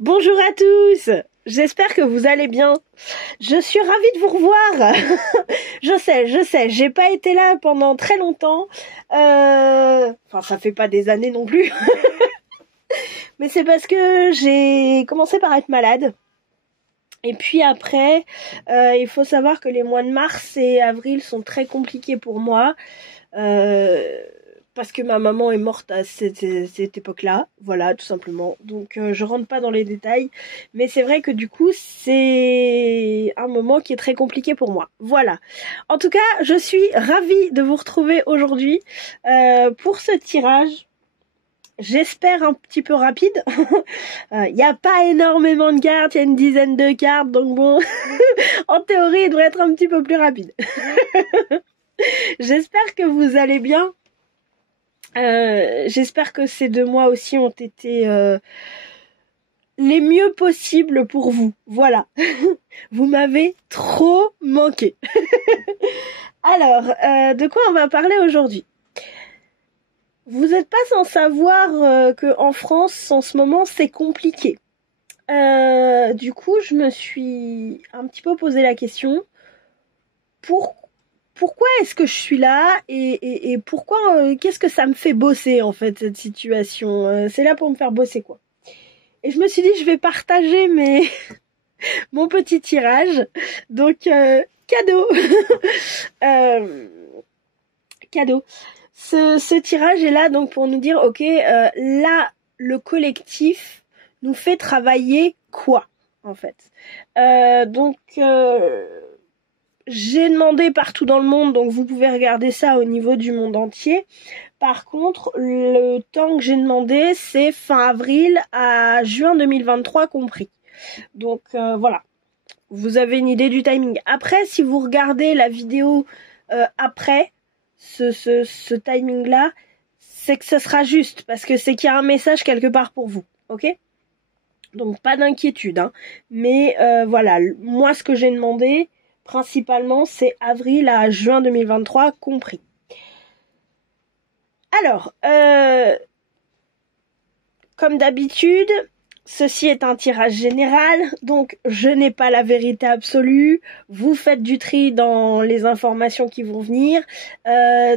Bonjour à tous, j'espère que vous allez bien. Je suis ravie de vous revoir. Je sais, j'ai pas été là pendant très longtemps. Enfin, ça fait pas des années non plus. Mais c'est parce que j'ai commencé par être malade. Et puis après, il faut savoir que les mois de mars et avril sont très compliqués pour moi. Parce que ma maman est morte à cette époque-là, voilà, tout simplement. Donc je rentre pas dans les détails, mais c'est vrai que du coup c'est un moment qui est très compliqué pour moi. Voilà. En tout cas, je suis ravie de vous retrouver aujourd'hui pour ce tirage. J'espère un petit peu rapide. Il n'y a pas énormément de cartes, il y a une dizaine de cartes, donc bon, en théorie, il devrait être un petit peu plus rapide. J'espère que vous allez bien. J'espère que ces 2 mois aussi ont été les mieux possibles pour vous. Voilà. Vous m'avez trop manqué. Alors, de quoi on va parler aujourd'hui? Vous n'êtes pas sans savoir que en France, en ce moment, c'est compliqué. Du coup, je me suis un petit peu posé la question. Pourquoi est-ce que je suis là et pourquoi qu'est-ce que ça me fait bosser en fait cette situation, c'est là pour me faire bosser quoi. Et je me suis dit je vais partager mon petit tirage. Donc cadeau. Cadeau. Ce tirage est là donc pour nous dire OK, là le collectif nous fait travailler quoi en fait. Donc j'ai demandé partout dans le monde, donc vous pouvez regarder ça au niveau du monde entier. Par contre, le temps que j'ai demandé, c'est fin avril à juin 2023 compris. Donc voilà, vous avez une idée du timing. Après, si vous regardez la vidéo après ce timing-là, c'est que ce sera juste, parce que c'est qu'il y a un message quelque part pour vous, ok ? Donc pas d'inquiétude, hein. Mais voilà, moi ce que j'ai demandé, principalement, c'est avril à juin 2023 compris. Alors, comme d'habitude, ceci est un tirage général, donc je n'ai pas la vérité absolue. Vous faites du tri dans les informations qui vont venir.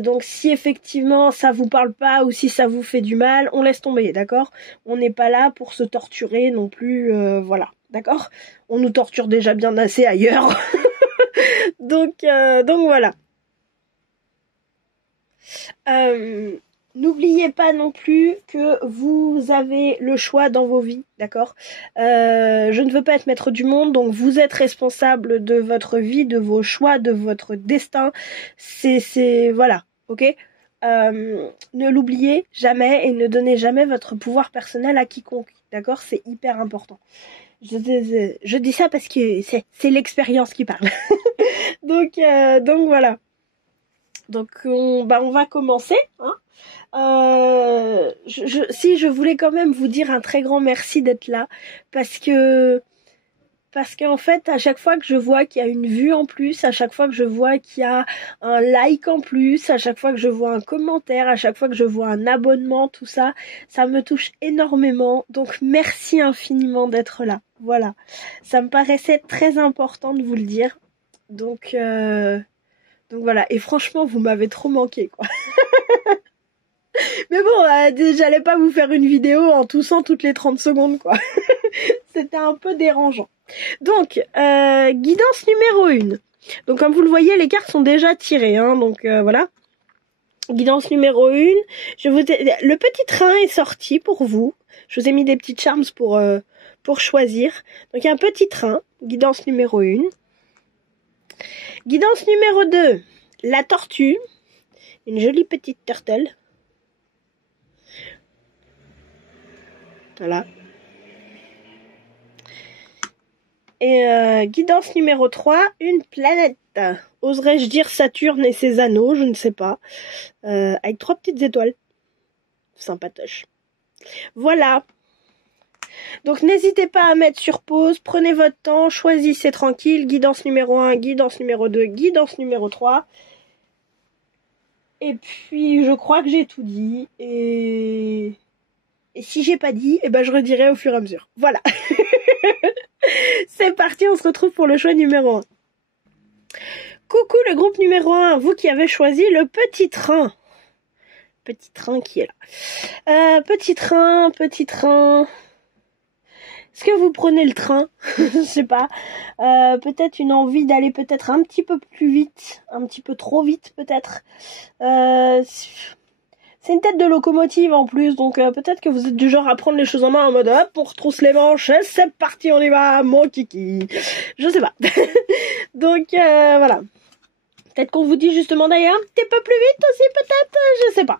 Donc si effectivement ça vous parle pas ou si ça vous fait du mal, on laisse tomber, d'accord ? On n'est pas là pour se torturer non plus, voilà, d'accord ? On nous torture déjà bien assez ailleurs. Donc voilà. N'oubliez pas non plus que vous avez le choix dans vos vies, d'accord ? Je ne veux pas être maître du monde, donc vous êtes responsable de votre vie, de vos choix, de votre destin. C'est voilà, ok ? Ne l'oubliez jamais et ne donnez jamais votre pouvoir personnel à quiconque, d'accord ? C'est hyper important. Je dis ça parce que c'est l'expérience qui parle. Donc voilà. Donc on va commencer. Hein. Si je voulais quand même vous dire un très grand merci d'être là parce qu'en fait à chaque fois que je vois qu'il y a une vue en plus, à chaque fois que je vois qu'il y a un like en plus, à chaque fois que je vois un commentaire, à chaque fois que je vois un abonnement, tout ça, ça me touche énormément. Donc merci infiniment d'être là. Voilà, ça me paraissait très important de vous le dire. Donc voilà, et franchement vous m'avez trop manqué quoi. Mais bon, j'allais pas vous faire une vidéo en toussant toutes les 30 secondes, quoi. C'était un peu dérangeant. Donc, guidance numéro 1. Donc, comme vous le voyez, les cartes sont déjà tirées, hein, donc voilà. Guidance numéro 1. Le petit train est sorti pour vous. Je vous ai mis des petites charms pour choisir. Donc, il y a un petit train, guidance numéro 1. Guidance numéro 2. La tortue. Une jolie petite turtle. Voilà. Et guidance numéro 3, une planète. Oserais-je dire Saturne et ses anneaux, je ne sais pas. Avec 3 petites étoiles. Sympatoche. Voilà. Donc n'hésitez pas à mettre sur pause, prenez votre temps, choisissez tranquille. Guidance numéro 1, guidance numéro 2, guidance numéro 3. Et puis je crois que j'ai tout dit. Et Et si j'ai pas dit, eh ben je redirai au fur et à mesure. Voilà. C'est parti, on se retrouve pour le choix numéro 1. Coucou le groupe numéro 1, vous qui avez choisi le petit train. Petit train qui est là. Petit train. Est-ce que vous prenez le train? Je sais pas. Peut-être une envie d'aller peut-être un petit peu plus vite. Un petit peu trop vite peut-être. C'est une tête de locomotive en plus, donc peut-être que vous êtes du genre à prendre les choses en main en mode hop, on retrousse les manches, c'est parti, on y va, mon kiki. Je sais pas. Donc voilà. Peut-être qu'on vous dit justement d'aller un petit peu plus vite aussi, peut-être, je sais pas.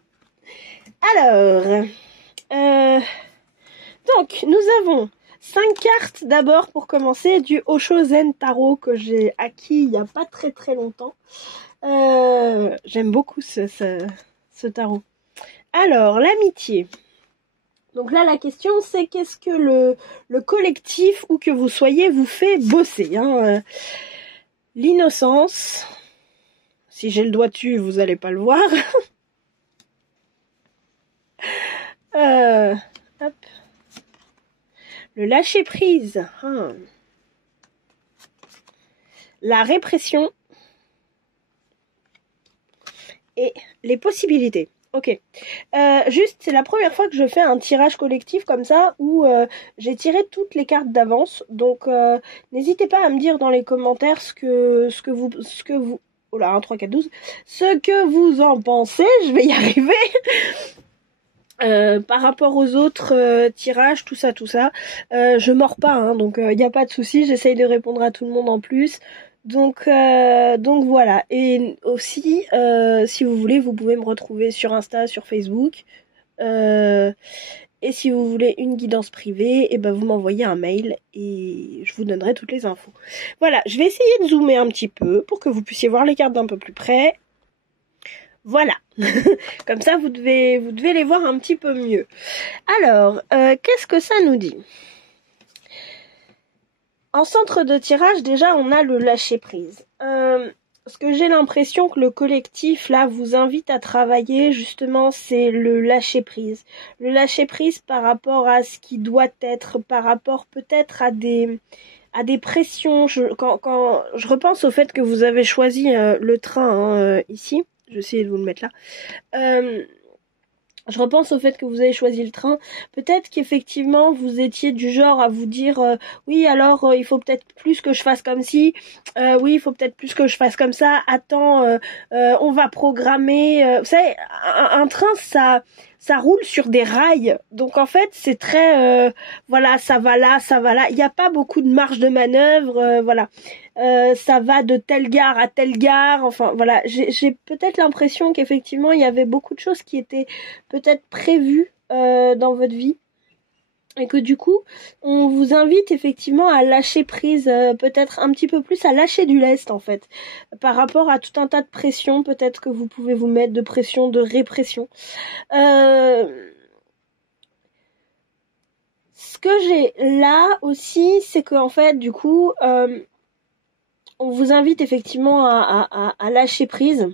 Alors, donc nous avons 5 cartes d'abord pour commencer du Osho Zen Tarot que j'ai acquis il y a pas très longtemps. J'aime beaucoup ce tarot. Alors, l'amitié. Donc là, la question, c'est qu'est-ce que le collectif, où que vous soyez, vous fait bosser, hein. L'innocence. Si j'ai le doigt dessus, vous allez pas le voir. Hop. Le lâcher-prise. La répression. Et les possibilités. Ok. Juste, c'est la première fois que je fais un tirage collectif comme ça où j'ai tiré toutes les cartes d'avance. Donc, n'hésitez pas à me dire dans les commentaires ce que vous. Oh là, 1, 3, 4, 12. Ce que vous en pensez. Je vais y arriver. Par rapport aux autres tirages, tout ça. Je mords pas, hein, donc il n'y a pas de souci. J'essaye de répondre à tout le monde en plus. Donc voilà. Et aussi, si vous voulez, vous pouvez me retrouver sur Insta, sur Facebook. Et si vous voulez une guidance privée, et ben vous m'envoyez un mail et je vous donnerai toutes les infos. Voilà, je vais essayer de zoomer un petit peu pour que vous puissiez voir les cartes d'un peu plus près. Voilà. Comme ça, vous devez les voir un petit peu mieux. Alors, qu'est-ce que ça nous dit ? En centre de tirage, déjà, on a le lâcher-prise. Ce que j'ai l'impression que le collectif, là, vous invite à travailler, justement, c'est le lâcher-prise. Le lâcher-prise par rapport à ce qui doit être, par rapport peut-être à des pressions. Quand je repense au fait que vous avez choisi le train ici, je vais essayer de vous le mettre là. Je repense au fait que vous avez choisi le train. Peut-être qu'effectivement, vous étiez du genre à vous dire oui, alors il faut peut-être plus que je fasse comme ci. Oui, il faut peut-être plus que je fasse comme ça. Attends, on va programmer. Vous savez, un train, ça roule sur des rails. Donc en fait, c'est très voilà, ça va là, ça va là. Il n'y a pas beaucoup de marge de manœuvre. Voilà. Ça va de telle gare à telle gare, enfin voilà, j'ai peut-être l'impression qu'effectivement il y avait beaucoup de choses qui étaient peut-être prévues dans votre vie et que du coup on vous invite effectivement à lâcher prise, peut-être un petit peu plus, à lâcher du lest en fait, par rapport à tout un tas de pressions peut-être que vous pouvez vous mettre, de pression, de répression. Ce que j'ai là aussi, c'est qu'en fait du coup on vous invite effectivement à lâcher prise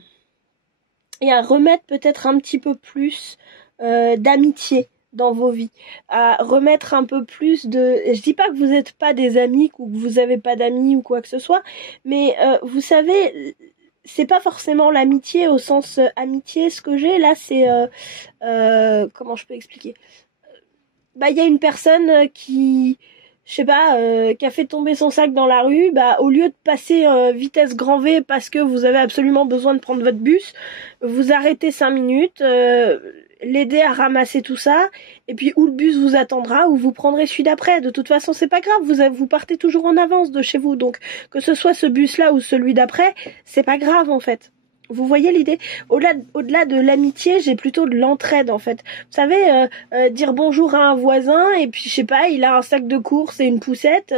et à remettre peut-être un petit peu plus d'amitié dans vos vies, à remettre un peu plus de... Je dis pas que vous n'êtes pas des amis ou que vous n'avez pas d'amis ou quoi que ce soit, mais vous savez, c'est pas forcément l'amitié au sens amitié. Ce que j'ai là, c'est... comment je peux expliquer ? Bah, il y a une personne qui... je sais pas, qui a fait tomber son sac dans la rue, bah au lieu de passer vitesse grand V parce que vous avez absolument besoin de prendre votre bus, vous arrêtez 5 minutes, l'aider à ramasser tout ça, et puis ou le bus vous attendra ou vous prendrez celui d'après. De toute façon, c'est pas grave, vous partez toujours en avance de chez vous, donc que ce soit ce bus-là ou celui d'après, c'est pas grave en fait. Vous voyez l'idée ? Au-delà de l'amitié, j'ai plutôt de l'entraide en fait. Vous savez, dire bonjour à un voisin et puis je sais pas, il a un sac de courses et une poussette,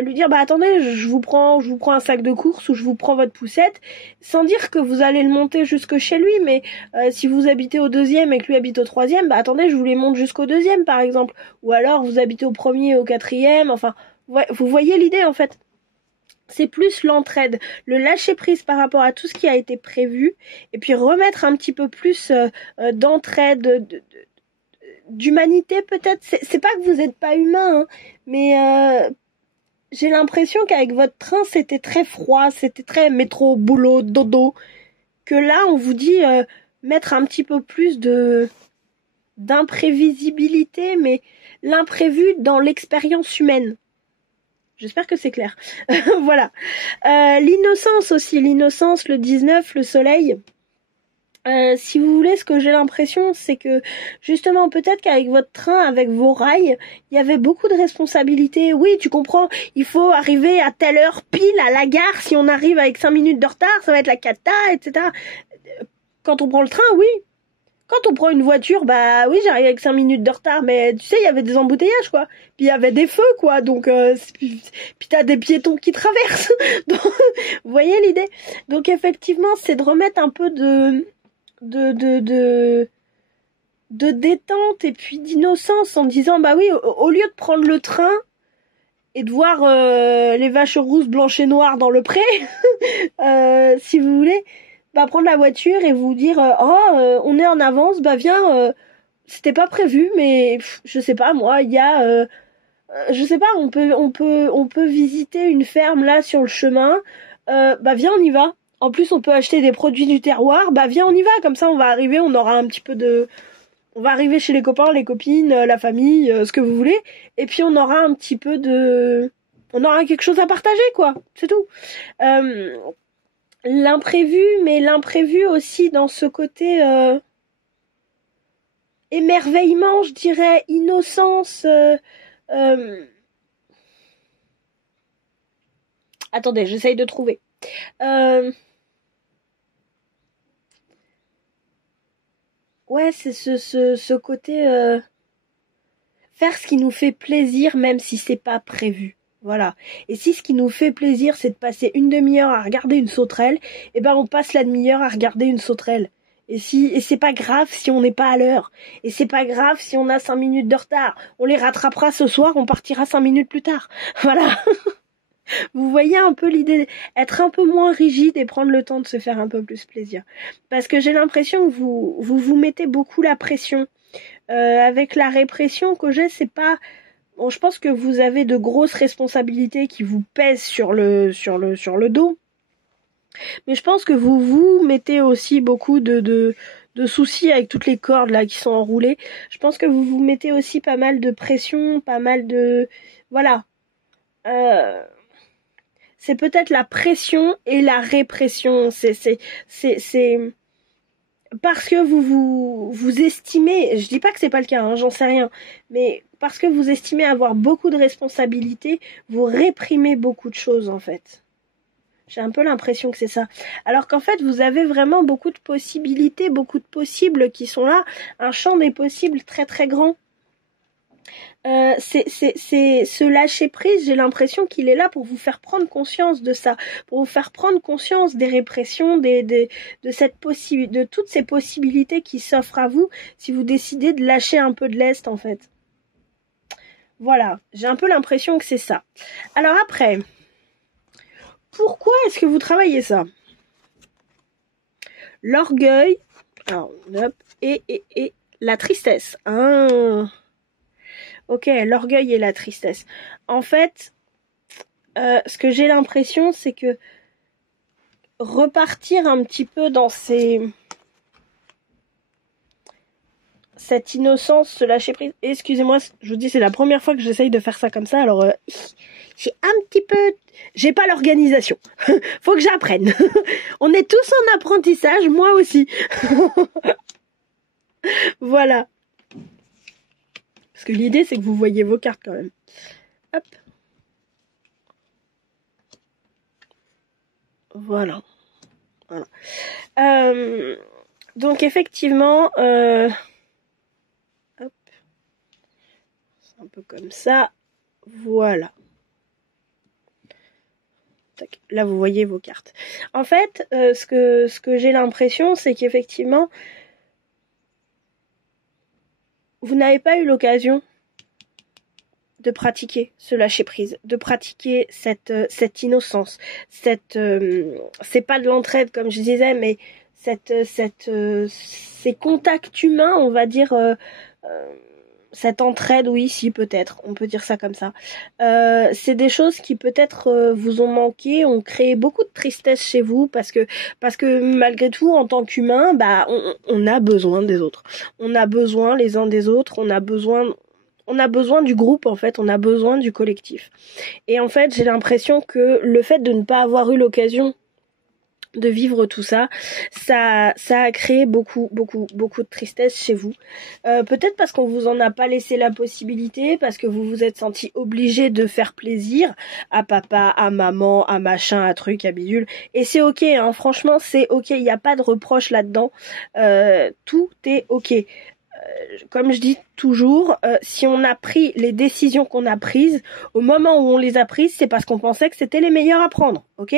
lui dire bah attendez, je vous prends un sac de courses ou je vous prends votre poussette, sans dire que vous allez le monter jusque chez lui, mais si vous habitez au 2e et que lui habite au 3e, bah attendez, je vous les monte jusqu'au 2e par exemple, ou alors vous habitez au 1er et au 4e, enfin vous voyez l'idée en fait. C'est plus l'entraide, le lâcher prise par rapport à tout ce qui a été prévu, et puis remettre un petit peu plus d'entraide, d'humanité peut-être. C'est pas que vous n'êtes pas humain, hein, mais j'ai l'impression qu'avec votre train, c'était très froid, c'était très métro, boulot, dodo. Que là, on vous dit mettre un petit peu plus d'imprévisibilité, mais l'imprévu dans l'expérience humaine. J'espère que c'est clair. Voilà. L'innocence aussi, l'innocence, le 19, le soleil. Si vous voulez, ce que j'ai l'impression, c'est que justement, peut-être qu'avec votre train, avec vos rails, il y avait beaucoup de responsabilités. Oui, tu comprends, il faut arriver à telle heure pile à la gare. Si on arrive avec 5 minutes de retard, ça va être la cata, etc. Quand on prend le train, oui. Quand on prend une voiture, bah oui, j'arrive avec 5 minutes de retard, mais tu sais, il y avait des embouteillages, quoi. Puis il y avait des feux, quoi. Donc, puis t'as des piétons qui traversent. Donc, vous voyez l'idée? Donc effectivement, c'est de remettre un peu de détente et puis d'innocence en disant, bah oui, au lieu de prendre le train et de voir les vaches rousses, blanches et noires dans le pré, si vous voulez, bah prendre la voiture et vous dire on est en avance, bah viens, c'était pas prévu, mais je sais pas moi, il y a je sais pas, on peut visiter une ferme là sur le chemin, bah viens, on y va. En plus, on peut acheter des produits du terroir, bah viens, on y va, comme ça on va arriver, on aura un petit peu de on va arriver chez les copains, les copines, la famille, ce que vous voulez, et puis on aura un petit peu de on aura quelque chose à partager, quoi, c'est tout. L'imprévu, mais l'imprévu aussi dans ce côté émerveillement, je dirais, innocence. Attendez, j'essaye de trouver. Ouais, c'est ce côté faire ce qui nous fait plaisir, même si c'est pas prévu. Voilà. Et si ce qui nous fait plaisir, c'est de passer une demi-heure à regarder une sauterelle, eh ben on passe la demi-heure à regarder une sauterelle. Et c'est pas grave si on n'est pas à l'heure. Et c'est pas grave si on a 5 minutes de retard. On les rattrapera ce soir, on partira 5 minutes plus tard. Voilà. Vous voyez un peu l'idée, être un peu moins rigide et prendre le temps de se faire un peu plus plaisir. Parce que j'ai l'impression que vous mettez beaucoup la pression. Avec la répression que j'ai, c'est pas... Bon, je pense que vous avez de grosses responsabilités qui vous pèsent sur le dos. Mais je pense que vous mettez aussi beaucoup de soucis avec toutes les cordes là qui sont enroulées. Je pense que vous mettez aussi pas mal de pression, pas mal de... Voilà. C'est peut-être la pression et la répression. C'est parce que vous estimez, je dis pas que c'est pas le cas, hein, j'en sais rien, mais parce que vous estimez avoir beaucoup de responsabilités, vous réprimez beaucoup de choses en fait. J'ai un peu l'impression que c'est ça. Alors qu'en fait, vous avez vraiment beaucoup de possibilités, beaucoup de possibles qui sont là, un champ des possibles très très grand. C'est ce lâcher prise, j'ai l'impression qu'il est là pour vous faire prendre conscience de ça, pour vous faire prendre conscience des répressions, de toutes ces possibilités qui s'offrent à vous si vous décidez de lâcher un peu de lest en fait. Voilà, j'ai un peu l'impression que c'est ça. Alors après, pourquoi est-ce que vous travaillez ça? L'orgueil, alors, hop, et la tristesse. Ok, l'orgueil et la tristesse. En fait, ce que j'ai l'impression, c'est que repartir un petit peu dans cette innocence, ce lâcher prise. Excusez-moi, je vous dis, c'est la première fois que j'essaye de faire ça comme ça, alors j'ai un petit peu... J'ai pas l'organisation. Faut que j'apprenne. On est tous en apprentissage, moi aussi. Voilà. Parce que l'idée, c'est que vous voyez vos cartes quand même. Hop. Voilà. Donc effectivement, hop. C'est un peu comme ça. Voilà. Tac. Là, vous voyez vos cartes. En fait, ce que j'ai l'impression, c'est qu'effectivement, vous n'avez pas eu l'occasion de pratiquer ce lâcher prise, de pratiquer cette innocence, c'est pas de l'entraide comme je disais, mais ces contacts humains, on va dire, cette entraide, oui, si, peut-être, on peut dire ça comme ça. C'est des choses qui peut-être vous ont manqué, ont créé beaucoup de tristesse chez vous, parce que malgré tout, en tant qu'humain, bah, on a besoin des autres. On a besoin les uns des autres, on a besoin du groupe, en fait, on a besoin du collectif. Et en fait, j'ai l'impression que le fait de ne pas avoir eu l'occasion de vivre tout ça, ça a créé beaucoup de tristesse chez vous. Peut-être parce qu'on vous en a pas laissé la possibilité, parce que vous vous êtes senti obligé de faire plaisir à papa, à maman, à machin, à truc, à bidule. Et c'est ok, hein, franchement, c'est ok, il n'y a pas de reproche là-dedans. Tout est ok. Comme je dis toujours, si on a pris les décisions qu'on a prises, au moment où on les a prises, c'est parce qu'on pensait que c'était les meilleures à prendre, ok ?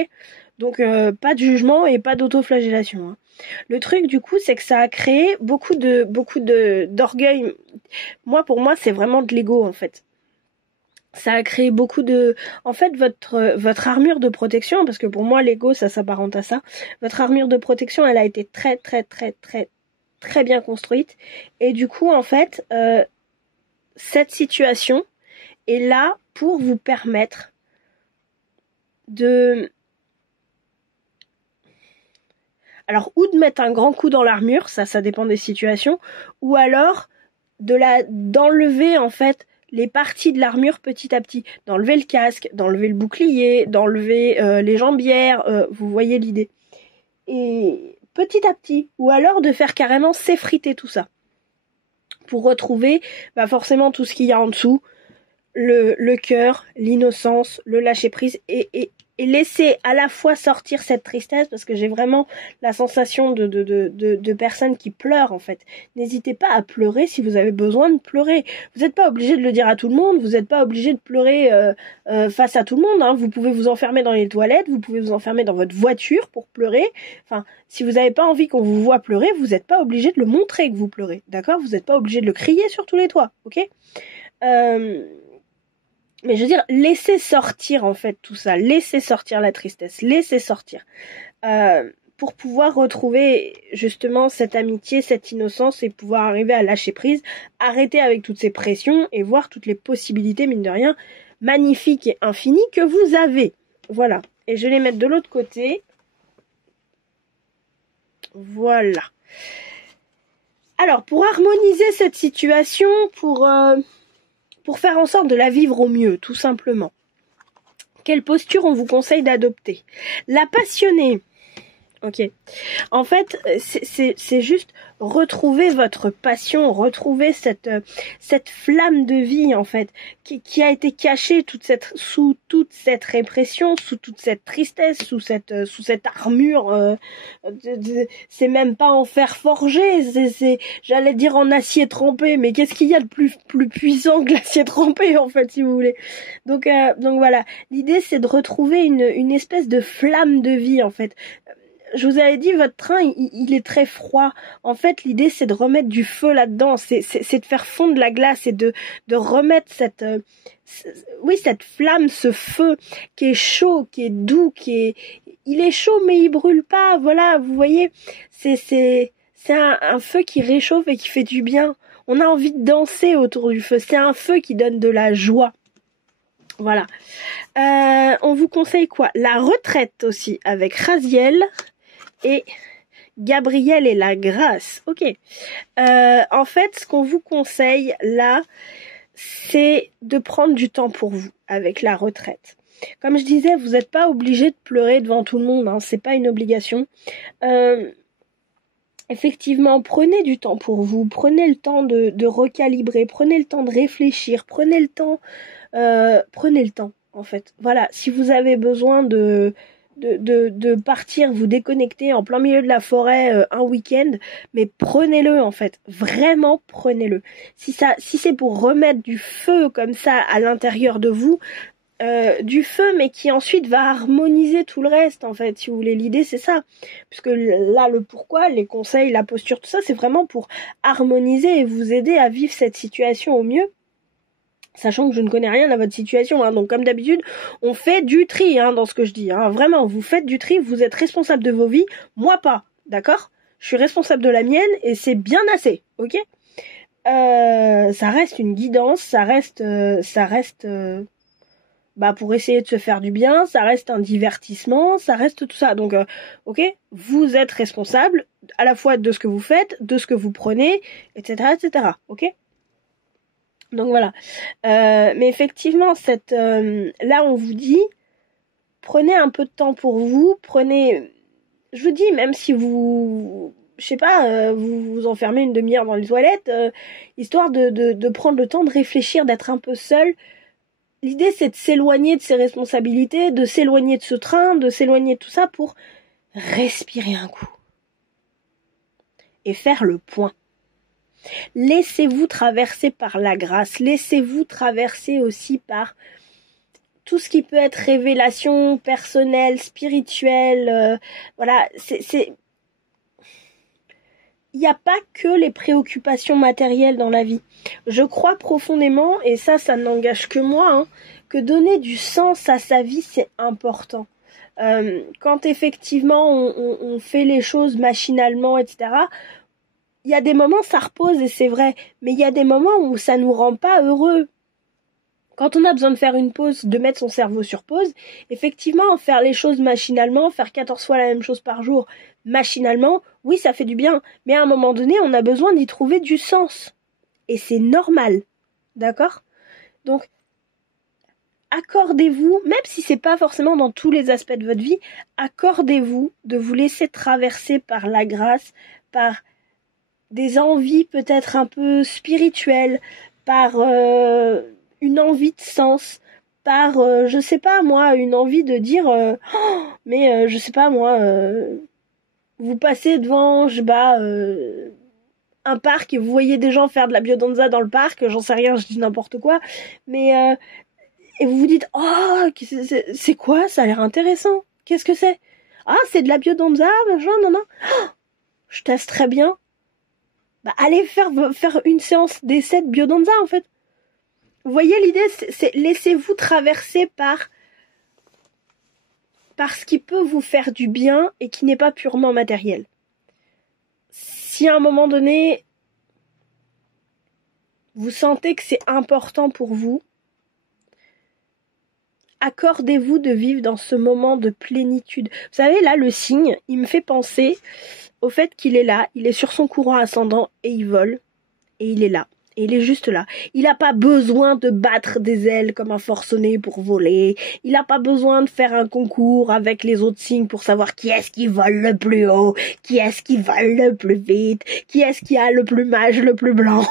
Donc pas de jugement et pas d'autoflagellation. Hein. Le truc du coup, c'est que ça a créé beaucoup d'orgueil. Pour moi, c'est vraiment de l'ego en fait. Ça a créé beaucoup de... En fait, votre armure de protection, parce que pour moi, l'ego, ça s'apparente à ça. Votre armure de protection, elle a été très bien construite. Et du coup, en fait, cette situation est là pour vous permettre de... Alors, ou de mettre un grand coup dans l'armure, ça dépend des situations, ou alors d'enlever en fait les parties de l'armure petit à petit, d'enlever le casque, d'enlever le bouclier, d'enlever les jambières, vous voyez l'idée. Et petit à petit, ou alors de faire carrément s'effriter tout ça, pour retrouver forcément tout ce qu'il y a en dessous, le cœur, l'innocence, le lâcher prise et laisser à la fois sortir cette tristesse, parce que j'ai vraiment la sensation de personnes qui pleurent en fait. N'hésitez pas à pleurer si vous avez besoin de pleurer. Vous n'êtes pas obligé de le dire à tout le monde, vous n'êtes pas obligé de pleurer face à tout le monde. Hein. Vous pouvez vous enfermer dans les toilettes, vous pouvez vous enfermer dans votre voiture pour pleurer. Enfin, si vous n'avez pas envie qu'on vous voit pleurer, vous n'êtes pas obligé de le montrer que vous pleurez, d'accord ? Vous n'êtes pas obligé de le crier sur tous les toits, ok ? Mais je veux dire, laissez sortir en fait tout ça, laissez sortir la tristesse, laissez sortir. Pour pouvoir retrouver justement cette amitié, cette innocence et pouvoir arriver à lâcher prise, arrêter avec toutes ces pressions et voir toutes les possibilités, mine de rien, magnifiques et infinies que vous avez. Voilà. Et je vais les mettre de l'autre côté. Voilà. Alors, pour harmoniser cette situation, pour faire en sorte de la vivre au mieux, tout simplement. Quelle posture on vous conseille d'adopter ? La passionnée. Ok. En fait, c'est juste retrouver votre passion, retrouver cette flamme de vie en fait qui a été cachée sous toute cette répression, sous toute cette tristesse, sous cette armure. C'est même pas en fer forgé, c'est j'allais dire en acier trempé, mais qu'est-ce qu'il y a de plus puissant que l'acier trempé en fait, si vous voulez. Donc voilà, l'idée c'est de retrouver une espèce de flamme de vie en fait. Je vous avais dit, votre train, il est très froid. En fait, l'idée, c'est de remettre du feu là-dedans. C'est de faire fondre la glace et de remettre cette flamme, ce feu qui est chaud, qui est doux, il est chaud, mais il brûle pas. Voilà, vous voyez, c'est un feu qui réchauffe et qui fait du bien. On a envie de danser autour du feu. C'est un feu qui donne de la joie. Voilà. On vous conseille quoi ? La retraite aussi, avec Raziel et Gabriel et la grâce. Ok. En fait, ce qu'on vous conseille là, c'est de prendre du temps pour vous avec la retraite. Comme je disais, vous n'êtes pas obligé de pleurer devant tout le monde, hein, c'est pas une obligation. Effectivement, prenez du temps pour vous, prenez le temps de recalibrer, prenez le temps de réfléchir, prenez le temps en fait. Voilà, si vous avez besoin de partir, vous déconnecter en plein milieu de la forêt un week-end, mais prenez-le en fait, vraiment prenez-le. Si c'est pour remettre du feu comme ça à l'intérieur de vous, du feu mais qui ensuite va harmoniser tout le reste en fait, si vous voulez, l'idée c'est ça, puisque là le pourquoi, les conseils, la posture, tout ça c'est vraiment pour harmoniser et vous aider à vivre cette situation au mieux. Sachant que je ne connais rien à votre situation, hein, donc comme d'habitude, on fait du tri dans ce que je dis. Hein, vraiment, vous faites du tri, vous êtes responsable de vos vies, moi pas, d'accord ? Je suis responsable de la mienne et c'est bien assez, ok ? ça reste une guidance, ça reste pour essayer de se faire du bien, ça reste un divertissement, ça reste tout ça. Donc, ok, vous êtes responsable à la fois de ce que vous faites, de ce que vous prenez, etc., etc. Ok. Donc voilà. Mais effectivement, là, on vous dit, prenez un peu de temps pour vous, je vous dis, même si vous, je sais pas, vous vous enfermez une demi-heure dans les toilettes, histoire de prendre le temps de réfléchir, d'être un peu seul. L'idée, c'est de s'éloigner de ses responsabilités, de s'éloigner de ce train, de s'éloigner de tout ça pour respirer un coup. Et faire le point. Laissez-vous traverser par la grâce. Laissez-vous traverser aussi par tout ce qui peut être révélation personnelle, spirituelle. Voilà, il n'y a pas que les préoccupations matérielles dans la vie. Je crois profondément, et ça n'engage que moi, que donner du sens à sa vie, c'est important. Quand effectivement on fait les choses machinalement, etc., il y a des moments ça repose et c'est vrai, mais il y a des moments où ça nous rend pas heureux. Quand on a besoin de faire une pause, de mettre son cerveau sur pause, effectivement, faire les choses machinalement, faire 14 fois la même chose par jour, machinalement, oui, ça fait du bien. Mais à un moment donné, on a besoin d'y trouver du sens. Et c'est normal. D'accord ? Donc, accordez-vous, même si c'est pas forcément dans tous les aspects de votre vie, accordez-vous de vous laisser traverser par la grâce, par des envies peut-être un peu spirituelles, par une envie de sens, par, je sais pas moi, une envie de dire, je sais pas moi, vous passez devant, un parc et vous voyez des gens faire de la biodanza dans le parc, j'en sais rien, je dis n'importe quoi, mais et vous vous dites, oh, c'est quoi, ça a l'air intéressant, qu'est-ce que c'est? Ah, c'est de la biodanza, machin, non, oh, je teste très bien. Allez faire une séance d'essai de biodanza, en fait. Vous voyez l'idée, c'est laissez-vous traverser par ce qui peut vous faire du bien et qui n'est pas purement matériel. Si à un moment donné, vous sentez que c'est important pour vous, accordez-vous de vivre dans ce moment de plénitude. Vous savez, là, le cygne, il me fait penser au fait qu'il est là, il est sur son courant ascendant et il vole, et il est là. Et il est juste là. Il n'a pas besoin de battre des ailes comme un forcené pour voler. Il n'a pas besoin de faire un concours avec les autres signes pour savoir qui est-ce qui vole le plus haut, qui est-ce qui vole le plus vite, qui est-ce qui a le plus mage, le plus blanc.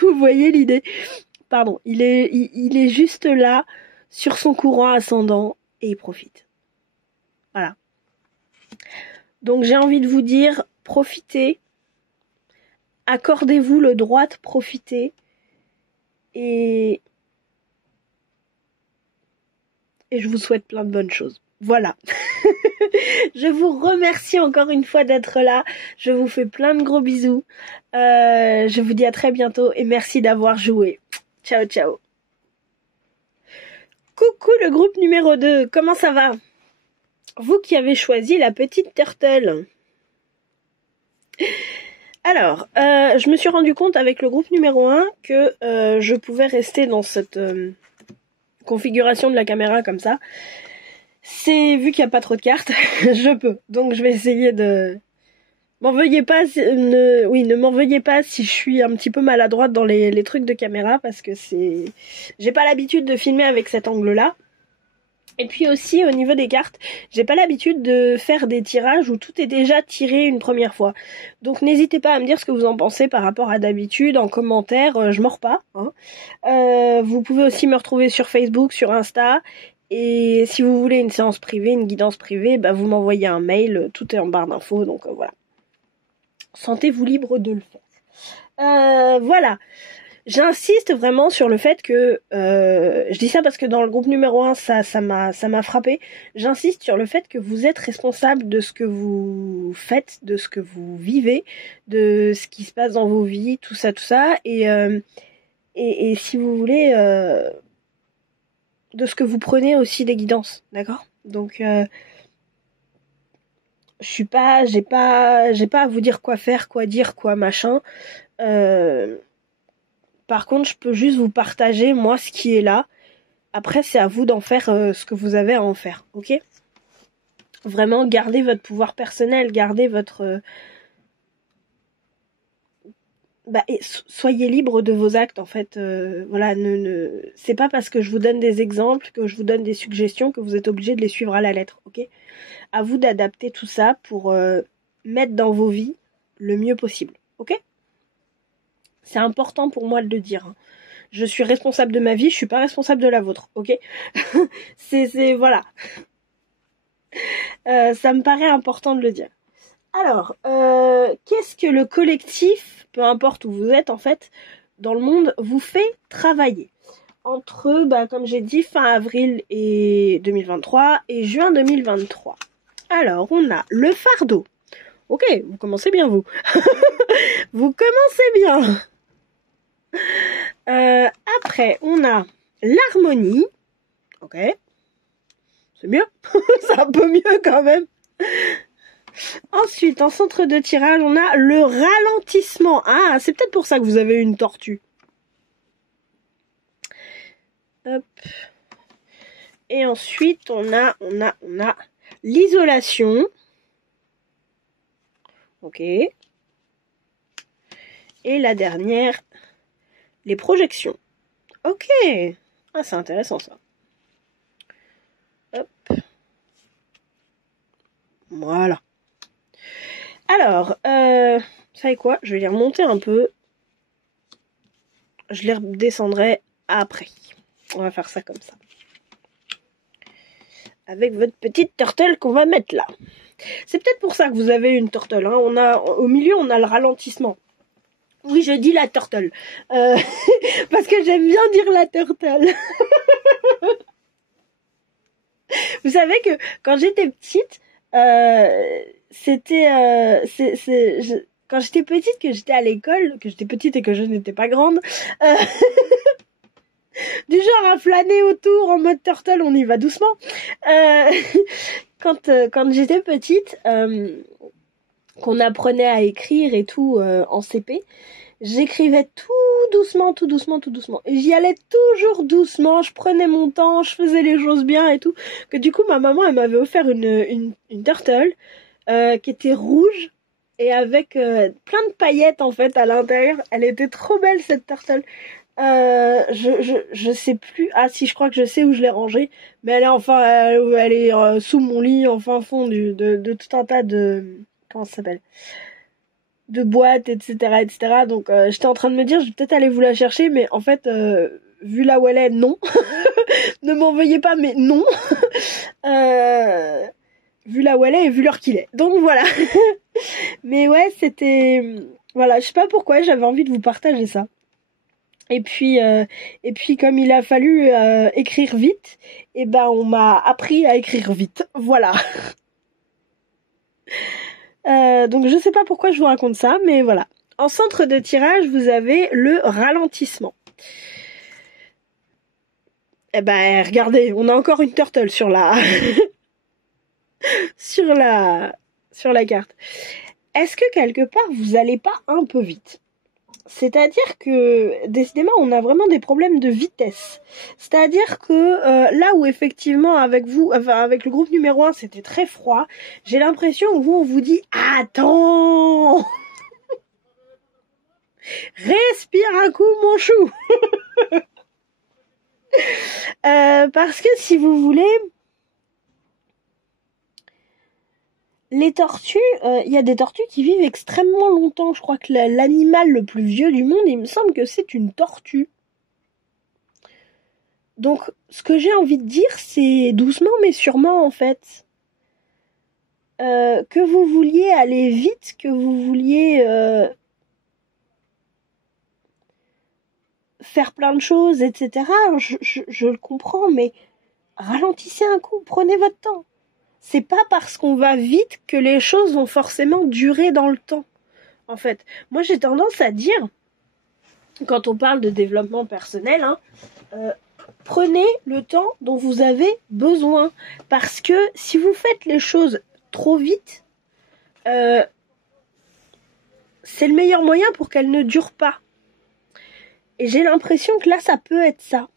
Vous voyez l'idée? Pardon, il est juste là, sur son courant ascendant, et il profite. Voilà. Donc j'ai envie de vous dire, profitez. Accordez-vous le droit de profiter et je vous souhaite plein de bonnes choses. Voilà. Je vous remercie encore une fois d'être là. Je vous fais plein de gros bisous. Je vous dis à très bientôt et merci d'avoir joué. Ciao, ciao. Coucou le groupe numéro 2, comment ça va? Vous qui avez choisi la petite turtle. Alors, je me suis rendu compte avec le groupe numéro 1 que je pouvais rester dans cette configuration de la caméra comme ça. Vu qu'il n'y a pas trop de cartes, je peux. Donc je vais essayer de... ne m'en veuillez pas si je suis un petit peu maladroite dans les trucs de caméra parce que j'ai pas l'habitude de filmer avec cet angle-là. Et puis aussi au niveau des cartes, j'ai pas l'habitude de faire des tirages où tout est déjà tiré une première fois. Donc n'hésitez pas à me dire ce que vous en pensez par rapport à d'habitude, en commentaire, je mords pas. Vous pouvez aussi me retrouver sur Facebook, sur Insta. Et si vous voulez une séance privée, une guidance privée, vous m'envoyez un mail, tout est en barre d'infos, donc voilà. Sentez-vous libre de le faire. Voilà. J'insiste vraiment sur le fait que, je dis ça parce que dans le groupe numéro 1, ça m'a frappé. J'insiste sur le fait que vous êtes responsable de ce que vous faites, de ce que vous vivez, de ce qui se passe dans vos vies, tout ça, et si vous voulez, de ce que vous prenez aussi des guidances, d'accord? Donc, j'ai pas à vous dire quoi faire, quoi dire, quoi machin. Par contre, je peux juste vous partager, moi, ce qui est là. Après, c'est à vous d'en faire ce que vous avez à en faire, ok? Vraiment, gardez votre pouvoir personnel, gardez votre... et soyez libre de vos actes, en fait. Voilà, c'est pas parce que je vous donne des exemples, que je vous donne des suggestions, que vous êtes obligé de les suivre à la lettre, ok? À vous d'adapter tout ça pour mettre dans vos vies le mieux possible, ok? C'est important pour moi de le dire. Je suis responsable de ma vie, je suis pas responsable de la vôtre, ok? Voilà. Ça me paraît important de le dire. Alors, qu'est-ce que le collectif, peu importe où vous êtes en fait, dans le monde, vous fait travailler? Entre, comme j'ai dit, fin avril et 2023 et juin 2023. Alors, on a le fardeau. Ok, vous commencez bien, vous. Vous commencez bien. Après, on a l'harmonie. Ok. C'est mieux. C'est un peu mieux quand même. Ensuite, en centre de tirage, on a le ralentissement. Ah, c'est peut-être pour ça que vous avez une tortue. Hop. Et ensuite, on a l'isolation. Ok. Et la dernière, les projections. Ok. Ah, c'est intéressant ça. Hop. Voilà. Alors, vous savez quoi? Je vais les remonter un peu. Je les redescendrai après. On va faire ça comme ça. Avec votre petite turtle qu'on va mettre là. C'est peut-être pour ça que vous avez une turtle. Hein. Au milieu, on a le ralentissement. Oui, je dis la turtle. Parce que j'aime bien dire la turtle. Vous savez que quand j'étais petite, quand j'étais petite, que j'étais à l'école, que j'étais petite et que je n'étais pas grande, du genre à flâner autour en mode turtle, on y va doucement. Quand j'étais petite, qu'on apprenait à écrire et tout en CP, j'écrivais tout doucement. Et j'y allais toujours doucement, je prenais mon temps, je faisais les choses bien et tout. Que du coup, ma maman, elle m'avait offert une turtle qui était rouge et avec plein de paillettes en fait à l'intérieur. Elle était trop belle cette turtle. Je sais plus. Ah si, je crois que je sais où je l'ai rangée. Mais elle est sous mon lit, en fin fond de tout un tas de... Comment ça s'appelle? De boîtes, etc. Donc j'étais en train de me dire, je vais peut-être aller vous la chercher, mais en fait, vu là où elle est, non. Ne m'en veuillez pas, mais non. Vu là où elle est et vu l'heure qu'il est. Donc voilà. Mais ouais, c'était... Voilà, je sais pas pourquoi, j'avais envie de vous partager ça. Et puis comme il a fallu écrire vite, on m'a appris à écrire vite. Voilà. Donc je sais pas pourquoi je vous raconte ça, mais voilà. En centre de tirage, vous avez le ralentissement. Regardez, on a encore une turtle sur la sur la carte. Est-ce que quelque part vous allez pas un peu vite? C'est-à-dire que, décidément, on a vraiment des problèmes de vitesse. C'est-à-dire que là où effectivement, avec le groupe numéro 1, c'était très froid, j'ai l'impression que on vous dit « Attends !» Respire un coup, mon chou. Parce que si vous voulez... Les tortues, il y a des tortues qui vivent extrêmement longtemps. Je crois que l'animal le plus vieux du monde, il me semble que c'est une tortue. Donc, ce que j'ai envie de dire, c'est doucement mais sûrement, en fait. Que vous vouliez aller vite, que vous vouliez faire plein de choses, etc. Je le comprends, mais ralentissez un coup, prenez votre temps. C'est pas parce qu'on va vite que les choses vont forcément durer dans le temps. En fait, moi j'ai tendance à dire, quand on parle de développement personnel, prenez le temps dont vous avez besoin. Parce que si vous faites les choses trop vite, c'est le meilleur moyen pour qu'elle ne dure pas. Et j'ai l'impression que là, ça peut être ça.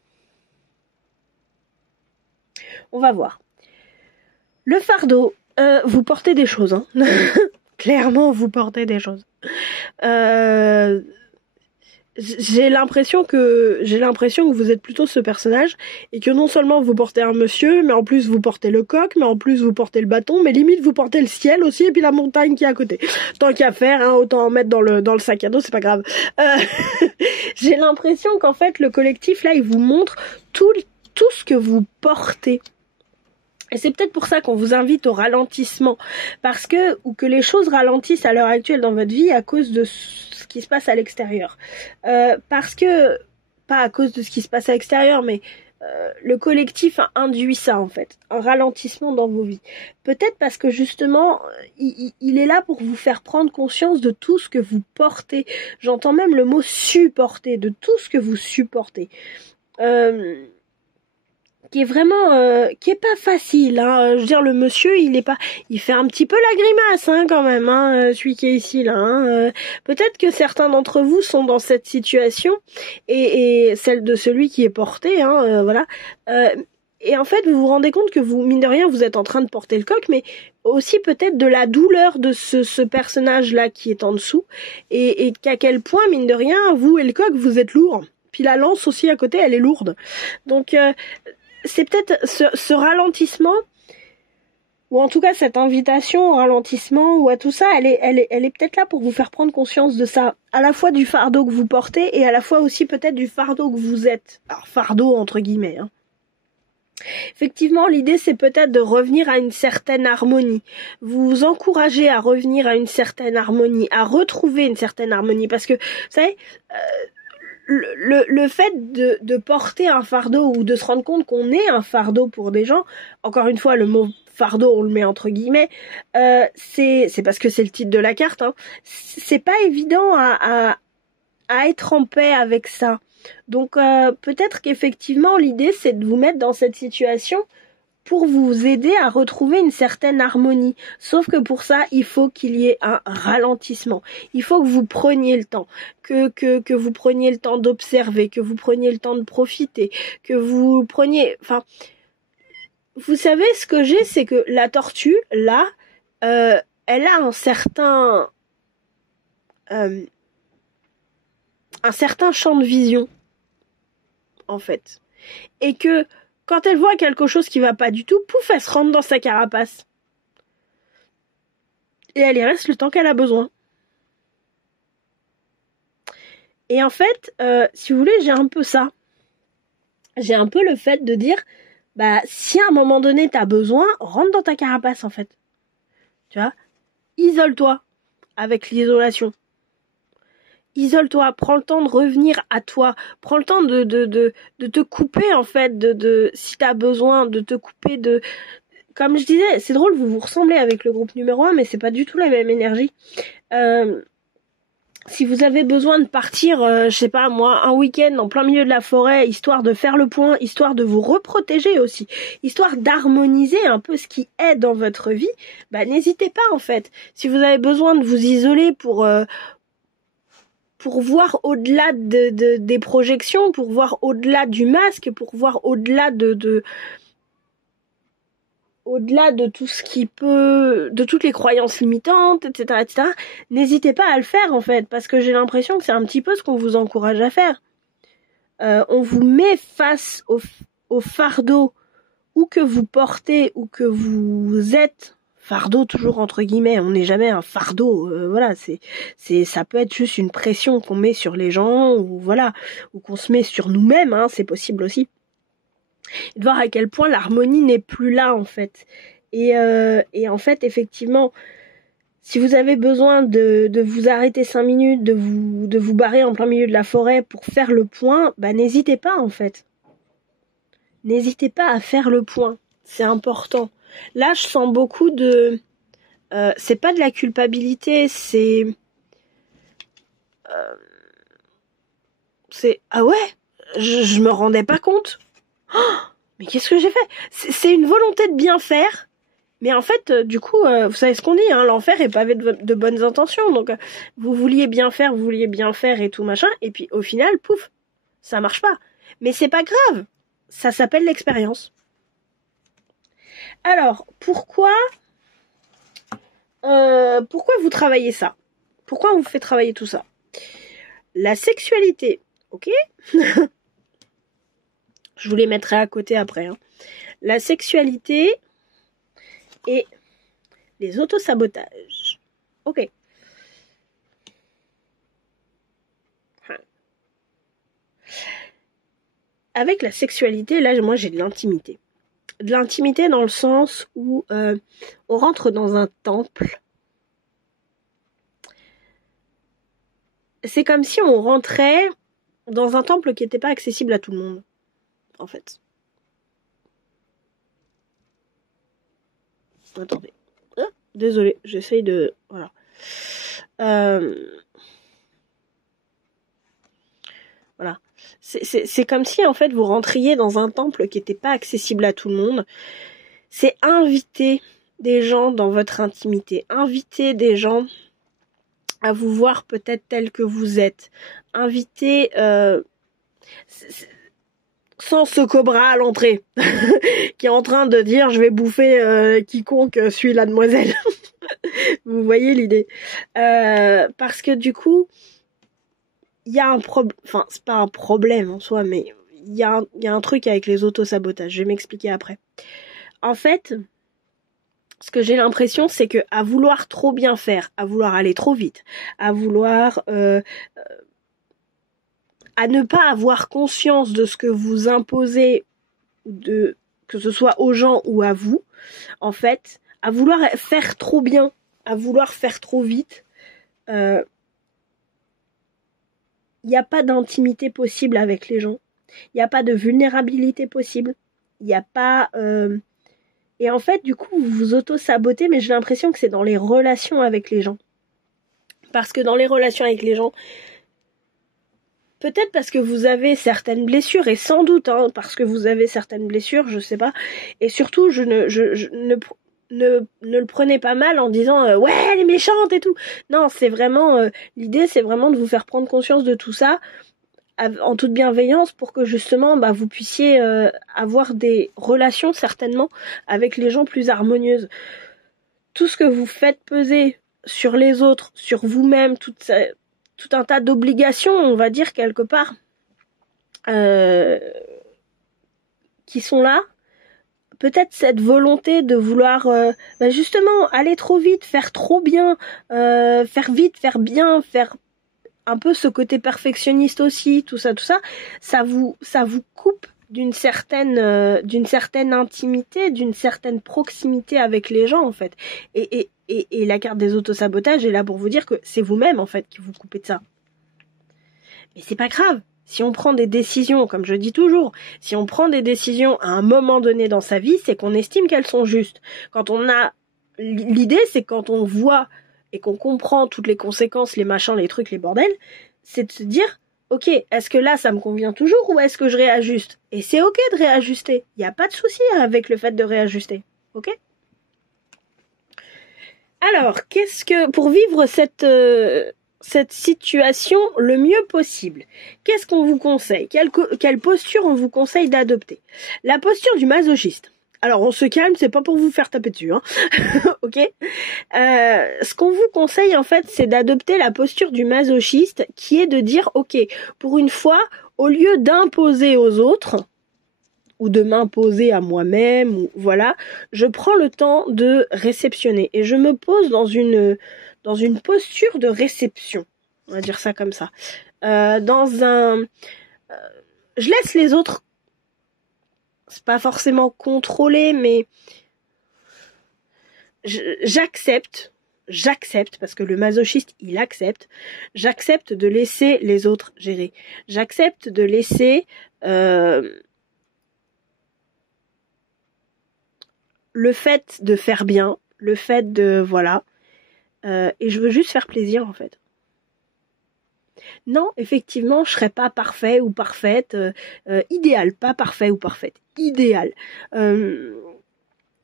On va voir. Le fardeau, vous portez des choses, hein. Clairement, vous portez des choses. J'ai l'impression que vous êtes plutôt ce personnage et que non seulement vous portez un monsieur, mais en plus vous portez le coq, mais en plus vous portez le bâton, mais limite vous portez le ciel aussi et puis la montagne qui est à côté. Tant qu'à faire, hein, autant en mettre dans le sac à dos, c'est pas grave. J'ai l'impression qu'en fait le collectif là, il vous montre tout ce que vous portez. Et c'est peut-être pour ça qu'on vous invite au ralentissement, ou que les choses ralentissent à l'heure actuelle dans votre vie à cause de ce qui se passe à l'extérieur. Pas à cause de ce qui se passe à l'extérieur, mais le collectif a induit ça en fait, un ralentissement dans vos vies. Peut-être parce que justement, il est là pour vous faire prendre conscience de tout ce que vous portez. J'entends même le mot supporter, de tout ce que vous supportez. Qui est vraiment qui est pas facile, hein. Je veux dire, le monsieur il fait un petit peu la grimace, hein, quand même, hein, celui qui est ici là, hein. Peut-être que certains d'entre vous sont dans cette situation et celle de celui qui est porté, hein, voilà. Et en fait, vous vous rendez compte que vous, mine de rien, vous êtes en train de porter le coq, mais aussi peut-être de la douleur de ce personnage-là qui est en dessous, et qu'à quel point, mine de rien, vous et le coq, vous êtes lourds. Puis la lance aussi à côté, elle est lourde. Donc c'est peut-être ce ralentissement, ou en tout cas cette invitation au ralentissement ou à tout ça, elle est peut-être là pour vous faire prendre conscience de ça, à la fois du fardeau que vous portez et à la fois aussi peut-être du fardeau que vous êtes. Alors fardeau entre guillemets, hein. Effectivement, l'idée c'est peut-être de revenir à une certaine harmonie. Vous encouragez à revenir à une certaine harmonie, à retrouver une certaine harmonie, parce que vous savez, le fait de porter un fardeau ou de se rendre compte qu'on est un fardeau pour des gens, encore une fois le mot fardeau on le met entre guillemets, c'est parce que c'est le titre de la carte, hein. C'est pas évident à être en paix avec ça. Donc peut-être qu'effectivement l'idée c'est de vous mettre dans cette situation pour vous aider à retrouver une certaine harmonie. Sauf que pour ça, il faut qu'il y ait un ralentissement. Il faut que vous preniez le temps, que vous preniez le temps d'observer, que vous preniez le temps de profiter, que vous preniez... Enfin, vous savez, ce que j'ai, c'est que la tortue, là, elle a un certain champ de vision, en fait. Et que quand elle voit quelque chose qui va pas du tout, pouf, elle se rentre dans sa carapace. Et elle y reste le temps qu'elle a besoin. Et en fait, si vous voulez, j'ai un peu ça. J'ai un peu le fait de dire, bah, si à un moment donné t'as besoin, rentre dans ta carapace, en fait. Tu vois ? Isole-toi avec l'isolation. Isole-toi, prends le temps de revenir à toi, prends le temps de te couper en fait, si t'as besoin, de te couper de... Comme je disais, c'est drôle, vous vous ressemblez avec le groupe numéro 1, mais c'est pas du tout la même énergie. Si vous avez besoin de partir, je sais pas moi, un week-end en plein milieu de la forêt, histoire de faire le point, histoire de vous reprotéger aussi, histoire d'harmoniser un peu ce qui est dans votre vie, bah n'hésitez pas en fait. Si vous avez besoin de vous isoler pour voir au-delà des projections, pour voir au-delà du masque, pour voir au-delà au-delà de tout ce qui peut, de toutes les croyances limitantes, etc., etc., n'hésitez pas à le faire, en fait, parce que j'ai l'impression que c'est un petit peu ce qu'on vous encourage à faire. On vous met face au fardeau, ou que vous portez, ou que vous êtes, fardeau toujours entre guillemets, on n'est jamais un fardeau, voilà, ça peut être juste une pression qu'on met sur les gens, ou voilà, ou qu'on se met sur nous-mêmes, hein, c'est possible aussi. Et de voir à quel point l'harmonie n'est plus là en fait. Et en fait, effectivement, si vous avez besoin de vous arrêter 5 minutes, de vous barrer en plein milieu de la forêt pour faire le point, bah n'hésitez pas en fait. N'hésitez pas à faire le point, c'est important. Là, je sens beaucoup de... c'est pas de la culpabilité, c'est... Ah ouais, je me rendais pas compte. Oh, mais qu'est-ce que j'ai fait ? C'est une volonté de bien faire Mais en fait, du coup, vous savez ce qu'on dit, hein, l'enfer est pavé de bonnes intentions. Donc, vous vouliez bien faire et tout machin, et puis au final, pouf, ça marche pas. Mais c'est pas grave, ça s'appelle l'expérience. Alors, pourquoi vous travaillez ça? Pourquoi on vous fait travailler tout ça? La sexualité, ok? Je vous les mettrai à côté après. Hein. La sexualité et les autosabotages. Ok. Avec la sexualité, là, moi, j'ai de l'intimité. De l'intimité dans le sens où on rentre dans un temple. C'est comme si on rentrait dans un temple qui n'était pas accessible à tout le monde, en fait. Attendez. Désolée, j'essaye de... Voilà. Voilà. C'est comme si, en fait, vous rentriez dans un temple qui n'était pas accessible à tout le monde. C'est inviter des gens dans votre intimité. Inviter des gens à vous voir peut-être tel que vous êtes. Inviter... sans ce cobra à l'entrée qui est en train de dire je vais bouffer quiconque suit la demoiselle. Vous voyez l'idée. Parce que du coup, il y a un problème, enfin c'est pas un problème en soi, mais il y a un truc avec les autosabotages. Je vais m'expliquer après. En fait, ce que j'ai l'impression, c'est que à vouloir trop bien faire, à vouloir aller trop vite, à vouloir à ne pas avoir conscience de ce que vous imposez, que ce soit aux gens ou à vous, en fait, à vouloir faire trop bien, à vouloir faire trop vite, il n'y a pas d'intimité possible avec les gens, il n'y a pas de vulnérabilité possible, il n'y a pas... Et en fait, du coup, vous vous auto-sabotez, mais j'ai l'impression que c'est dans les relations avec les gens. Parce que dans les relations avec les gens, peut-être parce que vous avez certaines blessures, et sans doute parce que vous avez certaines blessures, je sais pas. Et surtout, je ne le prenez pas mal en disant ouais, elle est méchante et tout. Non, c'est vraiment l'idée, c'est vraiment de vous faire prendre conscience de tout ça en toute bienveillance pour que justement vous puissiez avoir des relations certainement avec les gens plus harmonieuses. Tout ce que vous faites peser sur les autres, sur vous-même, tout un tas d'obligations, on va dire quelque part, qui sont là. Peut-être cette volonté de vouloir justement aller trop vite, faire trop bien, faire vite, faire bien, faire un peu ce côté perfectionniste aussi, tout ça, ça vous coupe d'une certaine intimité, d'une certaine proximité avec les gens en fait. Et la carte des autosabotages est là pour vous dire que c'est vous-même en fait qui vous coupez de ça. Mais c'est pas grave. Si on prend des décisions, comme je dis toujours, si on prend des décisions à un moment donné dans sa vie, c'est qu'on estime qu'elles sont justes. Quand on a... L'idée, c'est quand on voit et qu'on comprend toutes les conséquences, les machins, les trucs, les bordels, c'est de se dire, ok, est-ce que là, ça me convient toujours ou est-ce que je réajuste? Et c'est ok de réajuster. Il n'y a pas de souci avec le fait de réajuster. Ok? Alors, pour vivre cette situation le mieux possible, qu'est-ce qu'on vous conseille? Quelle posture on vous conseille d'adopter? La posture du masochiste. Alors on se calme, c'est pas pour vous faire taper dessus, hein. Ok. Ce qu'on vous conseille en fait, c'est d'adopter la posture du masochiste, qui est de dire, ok, pour une fois, au lieu d'imposer aux autres ou de m'imposer à moi-même, ou voilà, je prends le temps de réceptionner et je me pose dans une posture de réception, on va dire ça comme ça. Je laisse les autres, c'est pas forcément contrôler, mais j'accepte, parce que le masochiste, il accepte, j'accepte de laisser les autres gérer. J'accepte de laisser le fait de faire bien, le fait de... Voilà. Et je veux juste faire plaisir, en fait. Non, effectivement, je serais pas parfait ou parfaite. Idéal, pas parfait ou parfaite. Idéal.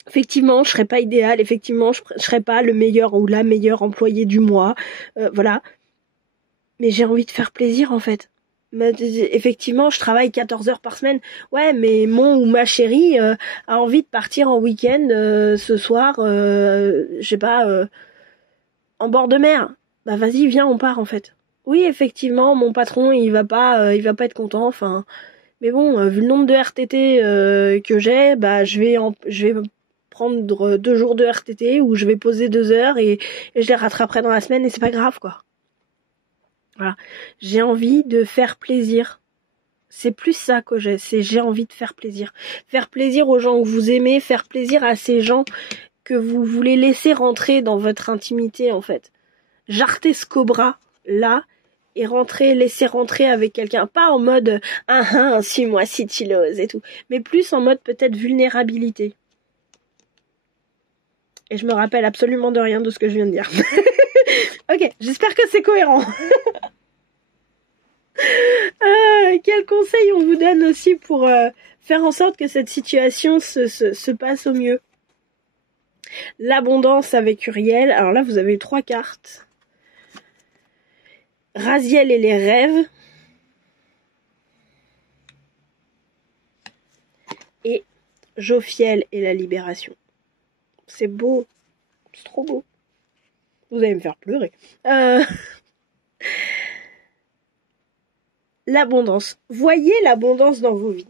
Effectivement, je serais pas idéale, effectivement, je serais pas le meilleur ou la meilleure employée du mois, voilà. Mais j'ai envie de faire plaisir, en fait. Mais, effectivement, je travaille 14 heures par semaine. Ouais, mais mon ou ma chérie a envie de partir en week-end ce soir, je sais pas, en bord de mer. Bah vas-y, viens, on part, en fait. Oui, effectivement, mon patron, il va pas être content, enfin... Mais bon, vu le nombre de RTT que j'ai, bah je vais prendre 2 jours de RTT où je vais poser 2 heures et je les rattraperai dans la semaine et c'est pas grave, quoi. Voilà. J'ai envie de faire plaisir. C'est plus ça que j'ai envie de faire plaisir. Faire plaisir aux gens que vous aimez, faire plaisir à ces gens que vous voulez laisser rentrer dans votre intimité, en fait. Jarter ce cobra, là, et laisser rentrer avec quelqu'un. Pas en mode, suis-moi si tu l'oses et tout. Mais plus en mode peut-être vulnérabilité. Et je me rappelle absolument de rien de ce que je viens de dire. Ok, j'espère que c'est cohérent. Quel conseil on vous donne aussi pour faire en sorte que cette situation se passe au mieux? L'abondance avec Uriel. Alors là, vous avez 3 cartes. Raziel et les rêves. Et Jophiel et la libération. C'est beau. C'est trop beau. Vous allez me faire pleurer. L'abondance. Voyez l'abondance dans vos vies.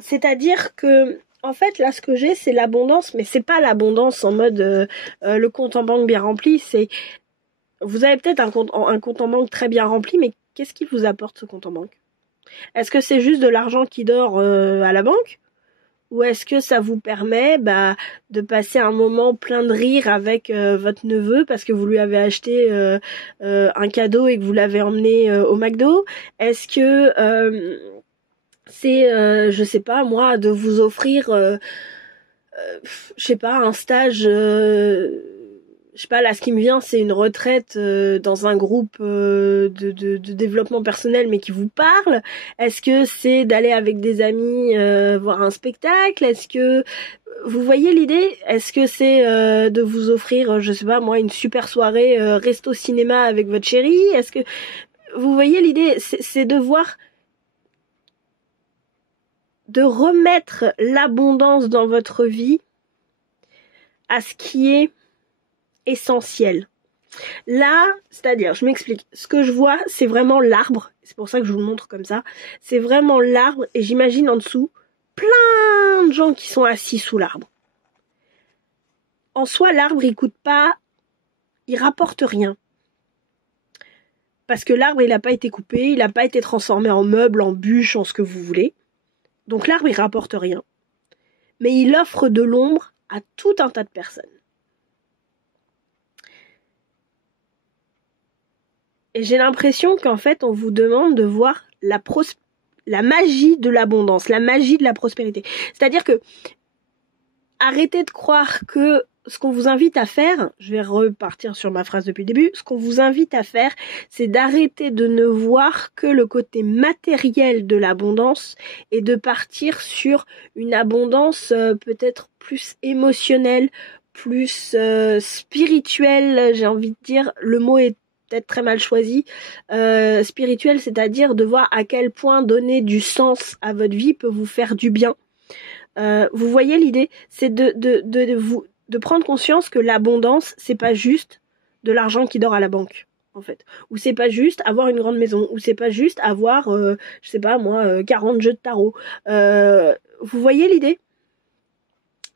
C'est-à-dire que, en fait, là, ce que j'ai, c'est l'abondance, mais c'est pas l'abondance en mode le compte en banque bien rempli. C'est, vous avez peut-être un compte en banque très bien rempli, mais qu'est-ce qui vous apporte ce compte en banque? Est-ce que c'est juste de l'argent qui dort à la banque? Ou est-ce que ça vous permet de passer un moment plein de rire avec votre neveu parce que vous lui avez acheté un cadeau et que vous l'avez emmené au McDo? Est-ce que c'est, je sais pas moi, de vous offrir, je sais pas, un stage... je sais pas, là, ce qui me vient, c'est une retraite dans un groupe de développement personnel, mais qui vous parle. Est-ce que c'est d'aller avec des amis voir un spectacle? Est-ce que vous voyez l'idée? Est-ce que c'est de vous offrir, je sais pas moi, une super soirée resto cinéma avec votre chérie? Est-ce que vous voyez l'idée? C'est de voir, de remettre l'abondance dans votre vie à ce qui est essentiel. Là, c'est-à-dire, je m'explique. Ce que je vois, c'est vraiment l'arbre. C'est pour ça que je vous le montre comme ça. C'est vraiment l'arbre et j'imagine en dessous plein de gens qui sont assis sous l'arbre. En soi, l'arbre, il coûte pas, il rapporte rien. Parce que l'arbre, il n'a pas été coupé, il n'a pas été transformé en meuble, en bûche, en ce que vous voulez. Donc l'arbre, il rapporte rien. Mais il offre de l'ombre à tout un tas de personnes. Et j'ai l'impression qu'en fait, on vous demande de voir la magie de l'abondance, la magie de la prospérité. C'est-à-dire que arrêtez de croire que ce qu'on vous invite à faire, je vais repartir sur ma phrase depuis le début, ce qu'on vous invite à faire, c'est d'arrêter de ne voir que le côté matériel de l'abondance et de partir sur une abondance peut-être plus émotionnelle, plus spirituelle, j'ai envie de dire, le mot est peut-être très mal choisi, spirituel, c'est-à-dire de voir à quel point donner du sens à votre vie peut vous faire du bien. Vous voyez l'idée, c'est de prendre conscience que l'abondance, c'est pas juste de l'argent qui dort à la banque, en fait. Ou c'est pas juste avoir une grande maison, ou c'est pas juste avoir, je sais pas moi, 40 jeux de tarot. Vous voyez l'idée?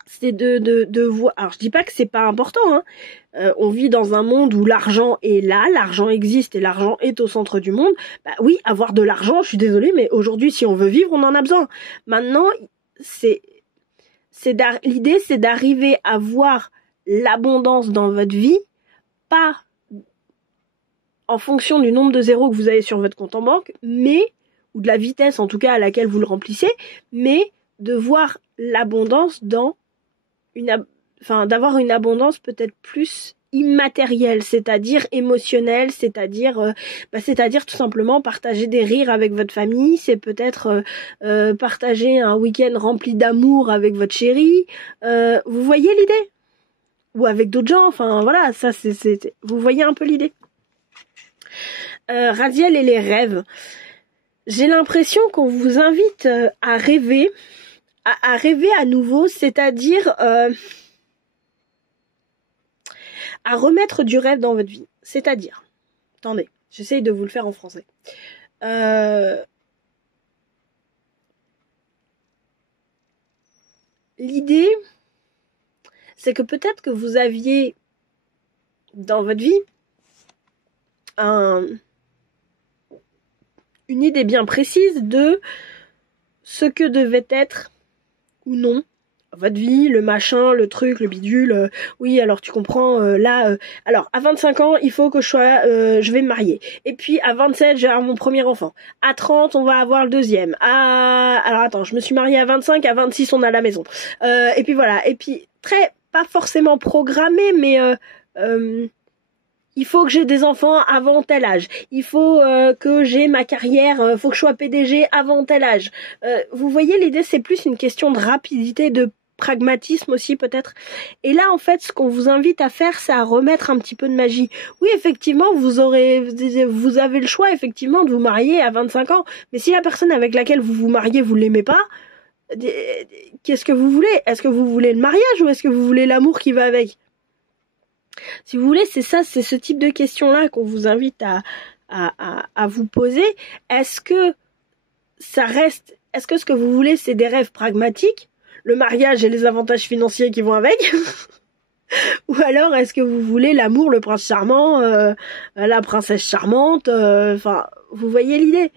C'est de voir. Alors je dis pas que c'est pas important, hein. On vit dans un monde où l'argent est là, l'argent existe et l'argent est au centre du monde. Bah oui, avoir de l'argent, je suis désolée, mais aujourd'hui, si on veut vivre, on en a besoin. Maintenant, l'idée, c'est d'arriver à voir l'abondance dans votre vie, pas en fonction du nombre de zéros que vous avez sur votre compte en banque, mais, ou de la vitesse en tout cas à laquelle vous le remplissez, mais de voir l'abondance dans d'avoir une abondance peut-être plus immatériel, c'est-à-dire émotionnel, c'est-à-dire tout simplement partager des rires avec votre famille, c'est peut-être partager un week-end rempli d'amour avec votre chérie. Vous voyez l'idée? Ou avec d'autres gens, enfin voilà, ça vous voyez un peu l'idée. Raziel et les rêves. J'ai l'impression qu'on vous invite à rêver à nouveau, c'est-à-dire à remettre du rêve dans votre vie. C'est-à-dire, attendez, j'essaye de vous le faire en français. L'idée, c'est que peut-être que vous aviez dans votre vie une idée bien précise de ce que devait être ou non votre vie, le machin, le truc, le bidule. Oui, alors tu comprends, alors à 25 ans, il faut que je vais me marier. Et puis à 27, j'ai mon premier enfant. À 30, on va avoir le deuxième. Alors attends, je me suis mariée à 25, à 26, on a la maison. Et puis voilà, et puis pas forcément programmé, mais il faut que j'ai des enfants avant tel âge. Il faut que j'ai ma carrière, faut que je sois PDG avant tel âge. Vous voyez, l'idée, c'est plus une question de rapidité, de pragmatisme aussi peut-être. Et là, en fait, ce qu'on vous invite à faire, c'est à remettre un petit peu de magie. Oui, effectivement, vous avez le choix, effectivement, de vous marier à 25 ans. Mais si la personne avec laquelle vous vous mariez, vous l'aimez pas, qu'est-ce que vous voulez? Est-ce que vous voulez le mariage ou est-ce que vous voulez l'amour qui va avec? Si vous voulez, c'est ce type de questions-là qu'on vous invite à vous poser. Est-ce que ce que vous voulez, c'est des rêves pragmatiques, le mariage et les avantages financiers qui vont avec? Ou alors, est-ce que vous voulez l'amour, le prince charmant, la princesse charmante, vous voyez l'idée?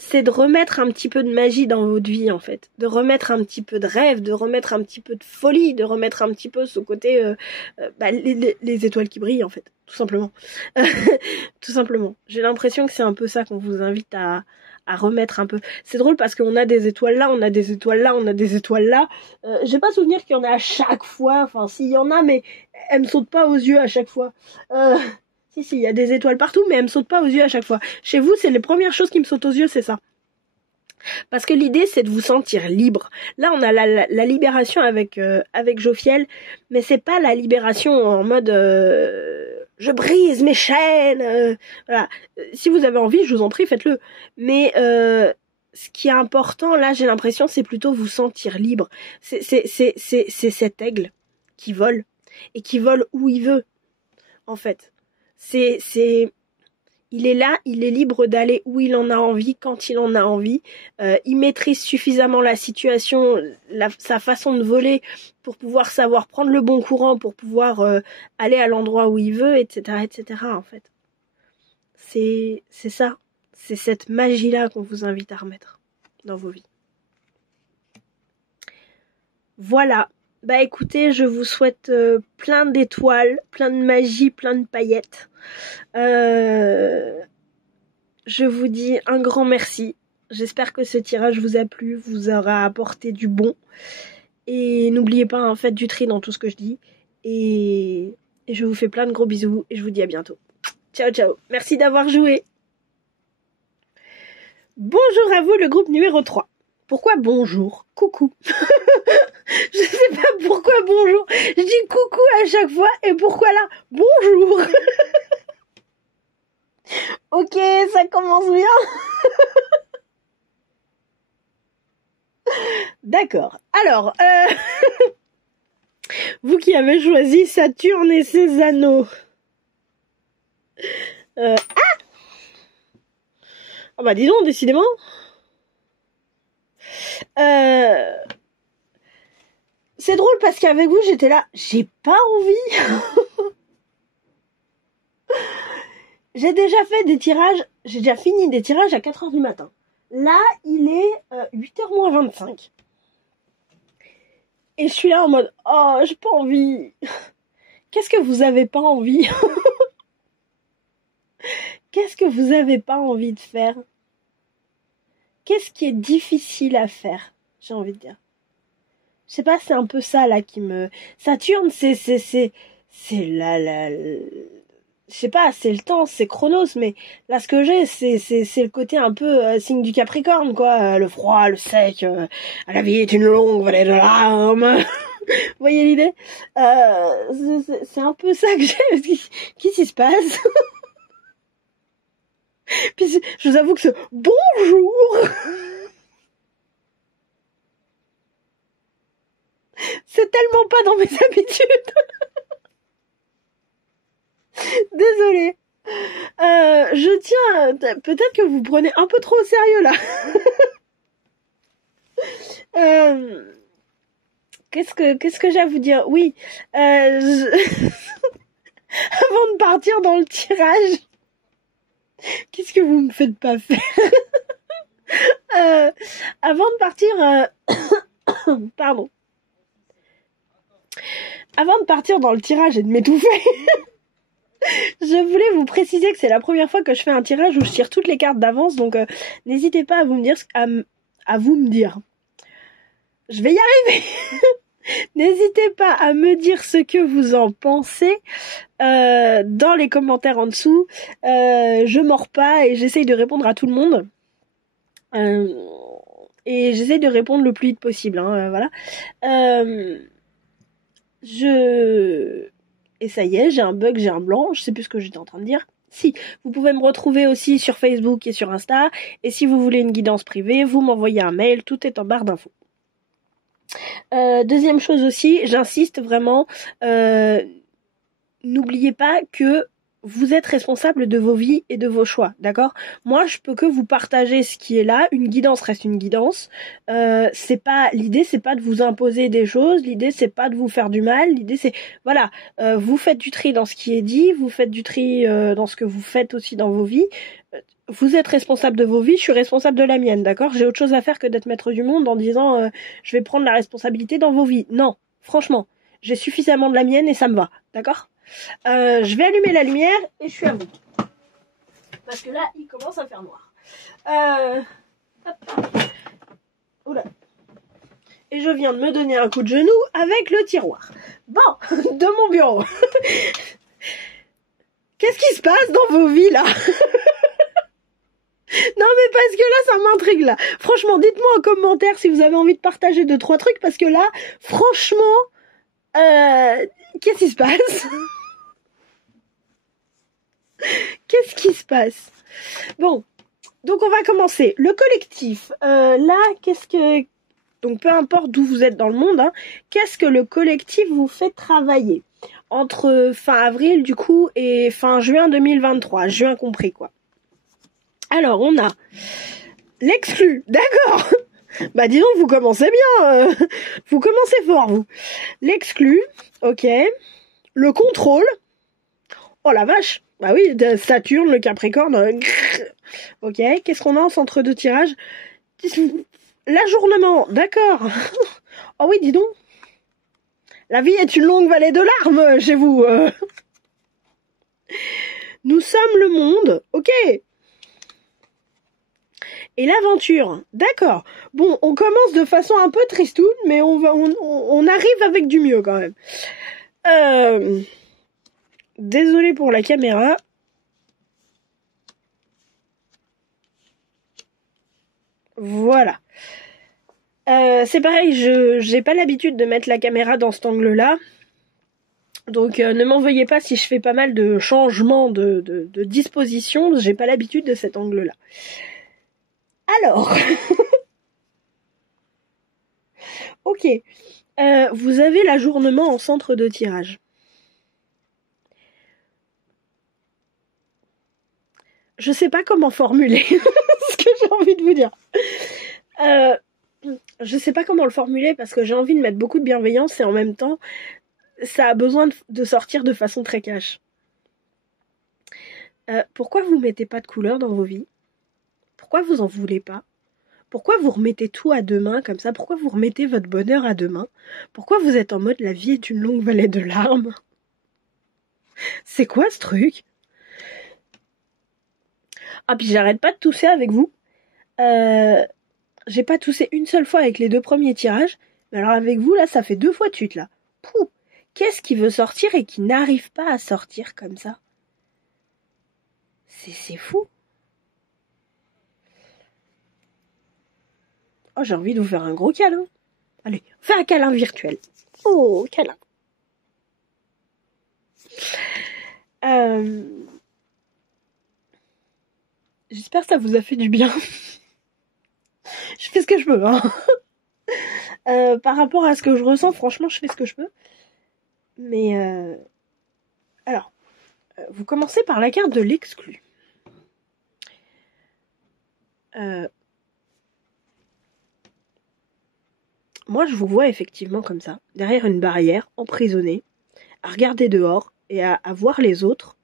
C'est de remettre un petit peu de magie dans votre vie, en fait. De remettre un petit peu de rêve, de remettre un petit peu de folie, de remettre un petit peu ce côté... les étoiles qui brillent, en fait. Tout simplement. Tout simplement. J'ai l'impression que c'est un peu ça qu'on vous invite à remettre un peu. C'est drôle parce qu'on a des étoiles là, on a des étoiles là, on a des étoiles là. J'ai pas souvenir qu'il y en a à chaque fois. Enfin, s'il y en a, mais elles me sautent pas aux yeux à chaque fois. Si, il y a des étoiles partout, mais elles me sautent pas aux yeux à chaque fois. Chez vous, c'est les premières choses qui me sautent aux yeux, c'est ça. Parce que l'idée, c'est de vous sentir libre. Là, on a la libération avec Jophiel, mais c'est pas la libération en mode je brise mes chaînes. Voilà. Si vous avez envie, je vous en prie, faites-le. Mais ce qui est important, là, j'ai l'impression, c'est plutôt vous sentir libre. C'est cet aigle qui vole et qui vole où il veut, en fait. Il est là, il est libre d'aller où il en a envie, quand il en a envie. Il maîtrise suffisamment la situation, sa façon de voler pour pouvoir savoir prendre le bon courant, pour pouvoir aller à l'endroit où il veut, etc., etc., en fait. C'est ça. C'est cette magie-là qu'on vous invite à remettre dans vos vies. Voilà. Bah écoutez, je vous souhaite plein d'étoiles, plein de magie, plein de paillettes. Je vous dis un grand merci. J'espère que ce tirage vous a plu, vous aura apporté du bon. Et n'oubliez pas, hein, faites du tri dans tout ce que je dis. Et je vous fais plein de gros bisous et je vous dis à bientôt. Ciao, ciao. Merci d'avoir joué. Bonjour à vous, le groupe numéro 3. Pourquoi bonjour? Coucou. Je sais pas pourquoi bonjour. Je dis coucou à chaque fois et pourquoi là bonjour. Ok, ça commence bien. D'accord. Alors, vous qui avez choisi Saturne et ses anneaux. Ah bah dis donc, décidément. C'est drôle parce qu'avec vous, j'étais là, j'ai pas envie. J'ai déjà fait des tirages, j'ai déjà fini des tirages à 4h du matin. Là, il est 8h moins 25. Et je suis là en mode, oh, j'ai pas envie. Qu'est-ce que vous avez pas envie? Qu'est-ce que vous avez pas envie de faire? Qu'est-ce qui est difficile à faire? J'ai envie de dire. Je sais pas, c'est un peu ça là qui me... Saturne, c'est c'est je sais pas, c'est le temps, c'est Chronos, mais là ce que j'ai, c'est le côté un peu signe du Capricorne, quoi, le froid, le sec, la vie est une longue vallée de larmes. Vous voyez l'idée? C'est un peu ça que j'ai. Qu'est-ce qui se passe? Puis je vous avoue que ce bonjour, c'est tellement pas dans mes habitudes. Désolée. Je tiens, peut-être que vous prenez un peu trop au sérieux là. Qu'est-ce que j'ai à vous dire? Oui, avant de partir dans le tirage, qu'est-ce que vous me faites pas faire? Avant de partir, pardon. Avant de partir dans le tirage et de m'étouffer, je voulais vous préciser que c'est la première fois que je fais un tirage où je tire toutes les cartes d'avance, donc n'hésitez pas à vous me dire. Je vais y arriver. N'hésitez pas à me dire ce que vous en pensez dans les commentaires en dessous. Je mords pas et j'essaye de répondre à tout le monde. Et j'essaye de répondre le plus vite possible. Hein, voilà. Et ça y est, j'ai un bug, j'ai un blanc. Je sais plus ce que j'étais en train de dire. Si, vous pouvez me retrouver aussi sur Facebook et sur Insta. Et si vous voulez une guidance privée, vous m'envoyez un mail. Tout est en barre d'infos. Deuxième chose aussi, j'insiste vraiment, n'oubliez pas que vous êtes responsable de vos vies et de vos choix, d'accord? Moi, je peux que vous partager ce qui est là. Une guidance reste une guidance. L'idée, c'est pas de vous imposer des choses. L'idée, c'est pas de vous faire du mal. L'idée, c'est, voilà, vous faites du tri dans ce qui est dit. Vous faites du tri dans ce que vous faites aussi dans vos vies. Vous êtes responsable de vos vies, je suis responsable de la mienne, d'accord? J'ai autre chose à faire que d'être maître du monde en disant je vais prendre la responsabilité dans vos vies. Non, franchement, j'ai suffisamment de la mienne et ça me va, d'accord? Je vais allumer la lumière et je suis à vous. Parce que là, il commence à faire noir. Hop. Oula. Et je viens de me donner un coup de genou avec le tiroir. Bon, de mon bureau. Qu'est-ce qui se passe dans vos vies là? Non mais parce que là ça m'intrigue là. Franchement, dites-moi en commentaire si vous avez envie de partager 2-3 trucs parce que là, franchement, qu'est-ce qui se passe? Qu'est-ce qui se passe? Bon, donc on va commencer. Le collectif. Là, donc peu importe d'où vous êtes dans le monde, hein, qu'est-ce que le collectif vous fait travailler? Entre fin avril du coup et fin juin 2023. Juin compris quoi. Alors, on a l'exclu, d'accord. Bah dis donc, vous commencez bien, vous commencez fort, vous. L'exclu, ok. Le contrôle, oh la vache, bah oui, Saturne, le Capricorne, ok. Qu'est-ce qu'on a en centre de tirage? L'ajournement, d'accord. Oh oui, dis donc, la vie est une longue vallée de larmes chez vous. Nous sommes le monde, ok. Et l'aventure, d'accord. Bon, on commence de façon un peu tristoune, mais on arrive avec du mieux quand même. Désolée pour la caméra. Voilà. C'est pareil, j'ai pas l'habitude de mettre la caméra dans cet angle-là. Donc ne m'envoyez pas si je fais pas mal de changements de disposition. J'ai pas l'habitude de cet angle-là. Alors, ok, vous avez l'ajournement en centre de tirage. Je sais pas comment formuler ce que j'ai envie de vous dire. Je sais pas comment le formuler parce que j'ai envie de mettre beaucoup de bienveillance et en même temps, ça a besoin de sortir de façon très cash. Pourquoi vous mettez pas de couleur dans vos vies? Pourquoi vous en voulez pas? Pourquoi vous remettez tout à demain comme ça? Pourquoi vous remettez votre bonheur à demain? Pourquoi vous êtes en mode la vie est une longue vallée de larmes? C'est quoi ce truc? Ah puis j'arrête pas de tousser avec vous. J'ai pas toussé une seule fois avec les 2 premiers tirages. Mais alors avec vous là, ça fait 2 fois de suite là. Pouh, qu'est-ce qui veut sortir et qui n'arrive pas à sortir comme ça? C'est fou. Oh, j'ai envie de vous faire un gros câlin. Allez, fais un câlin virtuel. Oh, câlin. J'espère que ça vous a fait du bien. Je fais ce que je peux, hein. Par rapport à ce que je ressens, franchement, je fais ce que je peux. Mais, alors, vous commencez par la carte de l'exclu. Moi, je vous vois effectivement comme ça, derrière une barrière, emprisonné, à regarder dehors et à voir les autres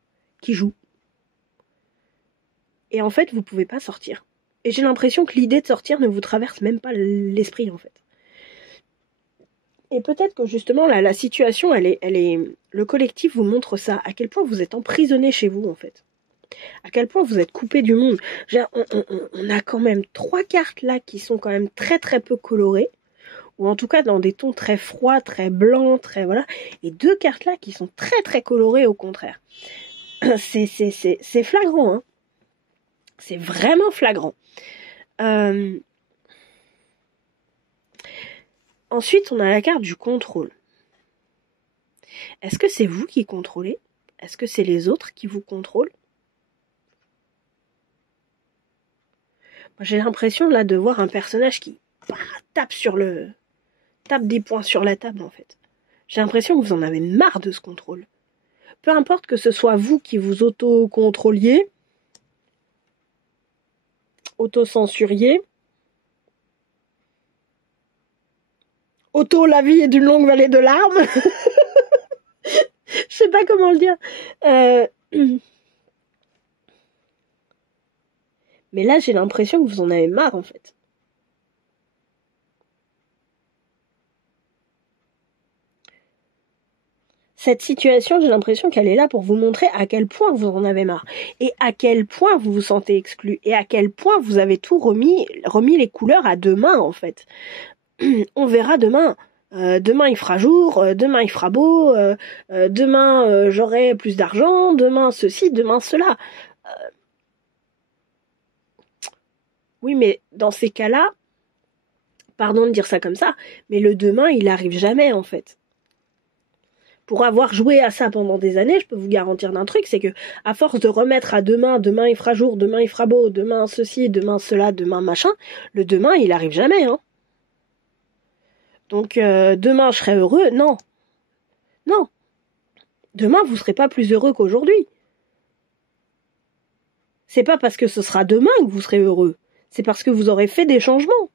qui jouent. Et en fait, vous pouvez pas sortir. Et j'ai l'impression que l'idée de sortir ne vous traverse même pas l'esprit, en fait. Et peut-être que justement, là, la situation, elle est... Le collectif vous montre ça, à quel point vous êtes emprisonné chez vous, en fait. À quel point vous êtes coupé du monde. On a quand même 3 cartes là qui sont quand même très très peu colorées. Ou en tout cas dans des tons très froids, très blancs, très voilà. Et 2 cartes là qui sont très très colorées au contraire. C'est flagrant, hein. C'est vraiment flagrant. Ensuite, on a la carte du contrôle. Est-ce que c'est vous qui contrôlez? Est-ce que c'est les autres qui vous contrôlent? Moi, j'ai l'impression là de voir un personnage qui tape des poings sur la table en fait. J'ai l'impression que vous en avez marre de ce contrôle. Peu importe que ce soit vous qui vous auto-contrôliez, auto-censuriez, la vie est d'une longue vallée de larmes. Je sais pas comment le dire. Mais là, j'ai l'impression que vous en avez marre, en fait. Cette situation, j'ai l'impression qu'elle est là pour vous montrer à quel point vous en avez marre. Et à quel point vous vous sentez exclu. Et à quel point vous avez tout remis les couleurs à demain, en fait. On verra demain. Demain il fera jour, demain il fera beau, demain j'aurai plus d'argent, demain ceci, demain cela. Oui, mais dans ces cas-là, pardon de dire ça comme ça, mais le demain il arrive jamais en fait. Pour avoir joué à ça pendant des années, je peux vous garantir d'un truc, c'est que à force de remettre à demain il fera jour, demain il fera beau, demain ceci, demain cela, demain machin, le demain il arrive jamais, hein. Donc demain je serai heureux, non. Non. Demain vous serez pas plus heureux qu'aujourd'hui. C'est pas parce que ce sera demain que vous serez heureux. C'est parce que vous aurez fait des changements.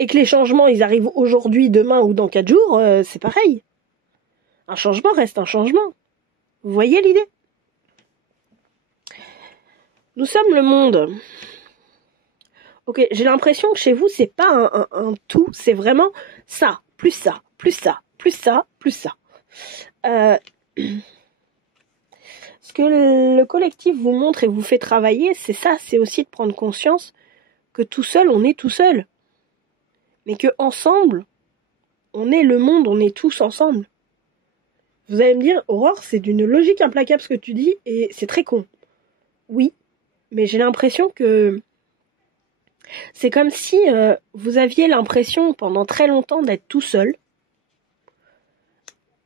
Et que les changements, ils arrivent aujourd'hui, demain ou dans 4 jours, c'est pareil. Un changement reste un changement. Vous voyez l'idée? Nous sommes le monde. Ok, j'ai l'impression que chez vous, c'est pas un tout, c'est vraiment ça, plus ça, plus ça, plus ça, plus ça. Ce que le collectif vous montre et vous fait travailler, c'est ça, c'est aussi de prendre conscience que tout seul, on est tout seul. Mais que ensemble, on est le monde, on est tous ensemble. Vous allez me dire, Aurore, c'est d'une logique implacable ce que tu dis, et c'est très con. Oui, mais j'ai l'impression que c'est comme si vous aviez l'impression pendant très longtemps d'être tout seul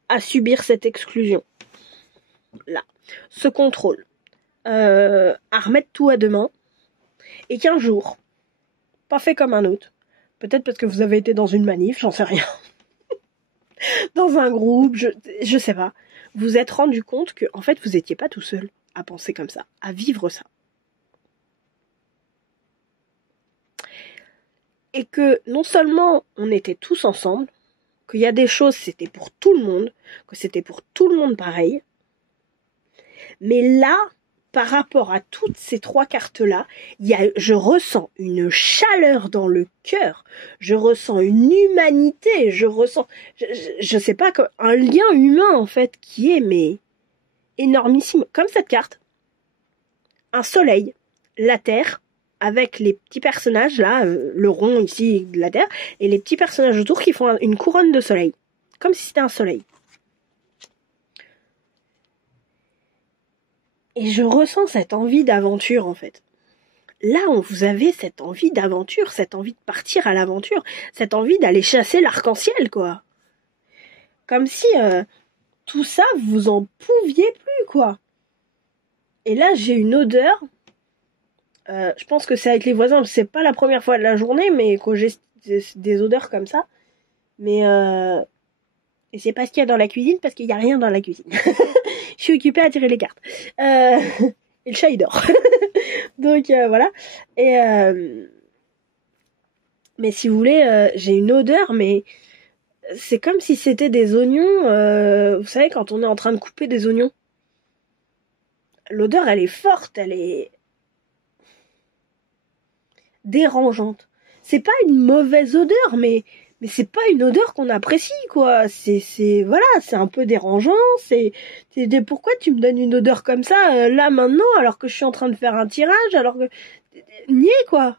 à subir cette exclusion. Là, ce contrôle. À remettre tout à demain. Et qu'un jour, pas fait comme un autre, peut-être parce que vous avez été dans une manif, j'en sais rien, dans un groupe, je sais pas, vous êtes rendu compte que en fait vous étiez pas tout seul à penser comme ça, à vivre ça. Et que non seulement on était tous ensemble, qu'il y a des choses c'était pour tout le monde, que c'était pour tout le monde pareil, mais là, par rapport à toutes ces 3 cartes-là, je ressens une chaleur dans le cœur, je ressens une humanité, je sais pas, un lien humain en fait qui est mais énormissime. Comme cette carte, un soleil, la terre, avec les petits personnages là, le rond ici de la terre, et les petits personnages autour qui font une couronne de soleil, comme si c'était un soleil. Et je ressens cette envie d'aventure, en fait. Là, vous avez cette envie d'aventure, cette envie de partir à l'aventure, cette envie d'aller chasser l'arc-en-ciel, quoi. Comme si tout ça, vous en pouviez plus, quoi. Et là, j'ai une odeur. Je pense que c'est avec les voisins. C'est pas la première fois de la journée, mais quand j'ai des odeurs comme ça. Mais et c'est pas ce qu'il y a dans la cuisine, parce qu'il y a rien dans la cuisine. Je suis occupée à tirer les cartes. Et le chat, il dort. Donc voilà. Et mais si vous voulez, j'ai une odeur, mais c'est comme si c'était des oignons. Vous savez, quand on est en train de couper des oignons, l'odeur, elle est forte, elle est dérangeante. C'est pas une mauvaise odeur, mais c'est pas une odeur qu'on apprécie, quoi. Voilà, c'est un peu dérangeant. Pourquoi tu me donnes une odeur comme ça là maintenant, alors que je suis en train de faire un tirage, alors que niais, quoi.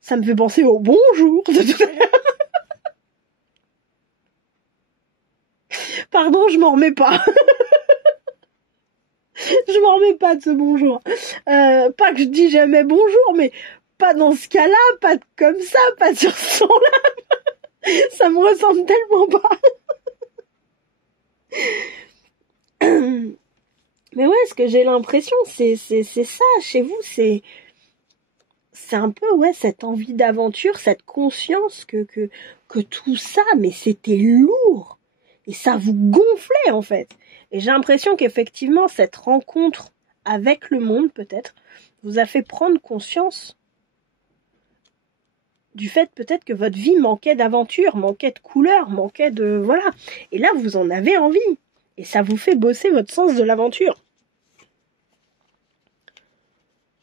Ça me fait penser au bonjour de tout à l'heure. Pardon, je m'en remets pas. Je m'en remets pas de ce bonjour. Pas que je dis jamais bonjour, mais pas dans ce cas-là, pas comme ça, pas sur ce ton-là. Ça me ressemble tellement pas. Mais ouais, ce que j'ai l'impression, c'est ça, chez vous, c'est un peu, ouais, cette envie d'aventure, cette conscience que tout ça, mais c'était lourd. Et ça vous gonflait, en fait. Et j'ai l'impression qu'effectivement, cette rencontre avec le monde, peut-être, vous a fait prendre conscience du fait, peut-être, que votre vie manquait d'aventure, manquait de couleur, manquait de... Voilà. Et là, vous en avez envie. Et ça vous fait bosser votre sens de l'aventure.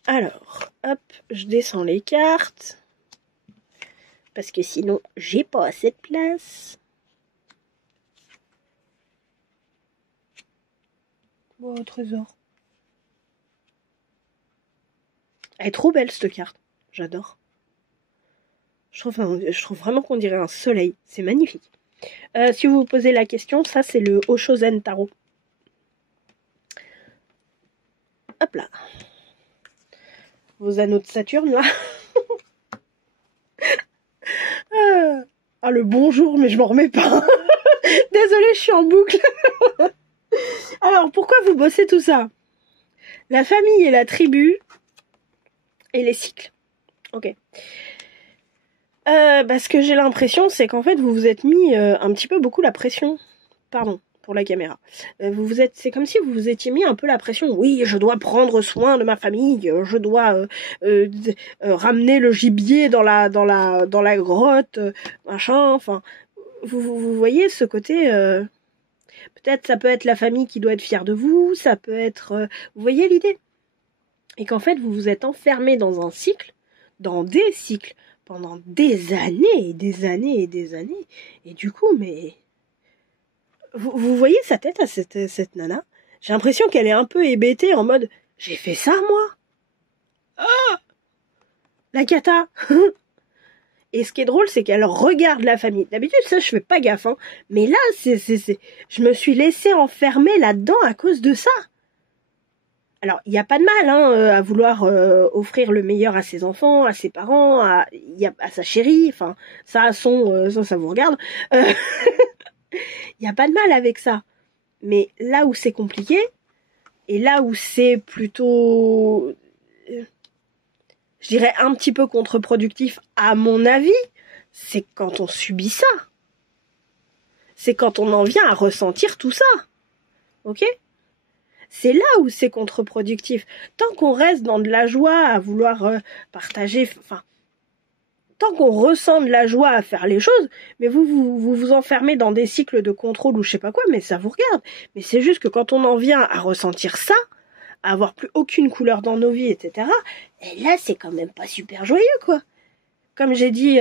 Alors, hop, je descends les cartes. Parce que sinon, j'ai pas assez de place. Oh, trésor. Elle est trop belle, cette carte. J'adore. Je trouve vraiment qu'on dirait un soleil. C'est magnifique. Si vous vous posez la question, ça, c'est le Oshozen Tarot. Hop là. Vos anneaux de Saturne, là. Ah, le bonjour, mais je m'en remets pas. Désolée, je suis en boucle. Alors, pourquoi vous bossez tout ça? La famille et la tribu et les cycles. Ok. Ce que j'ai l'impression, c'est qu'en fait, vous vous êtes mis un petit peu beaucoup la pression. Pardon pour la caméra. C'est comme si vous vous étiez mis un peu la pression. Oui, je dois prendre soin de ma famille. Je dois ramener le gibier dans la grotte, machin. Enfin, vous voyez ce côté. Peut-être ça peut être la famille qui doit être fière de vous. Ça peut être. Vous voyez l'idée? Et qu'en fait, vous vous êtes enfermé dans un cycle, dans des cycles, pendant des années et des années et des années. Et du coup, mais... Vous voyez sa tête à cette nana? J'ai l'impression qu'elle est un peu hébétée en mode « J'ai fait ça, moi ?» Ah, la cata. Et ce qui est drôle, c'est qu'elle regarde la famille. D'habitude, ça, je fais pas gaffe, hein. Mais là, je me suis laissée enfermer là-dedans à cause de ça. Alors, il n'y a pas de mal à vouloir offrir le meilleur à ses enfants, à ses parents, à sa chérie, enfin, ça, ça vous regarde. Il n'y a pas de mal avec ça. Mais là où c'est compliqué, et là où c'est plutôt, je dirais, un petit peu contre-productif, à mon avis, c'est quand on subit ça. C'est quand on en vient à ressentir tout ça. Ok ? C'est là où c'est contre-productif. Tant qu'on reste dans de la joie, à vouloir partager, enfin, tant qu'on ressent de la joie à faire les choses, mais vous enfermez dans des cycles de contrôle ou je sais pas quoi, mais ça vous regarde. Mais c'est juste que quand on en vient à ressentir ça, à avoir plus aucune couleur dans nos vies, etc., et là, c'est quand même pas super joyeux, quoi. Comme j'ai dit,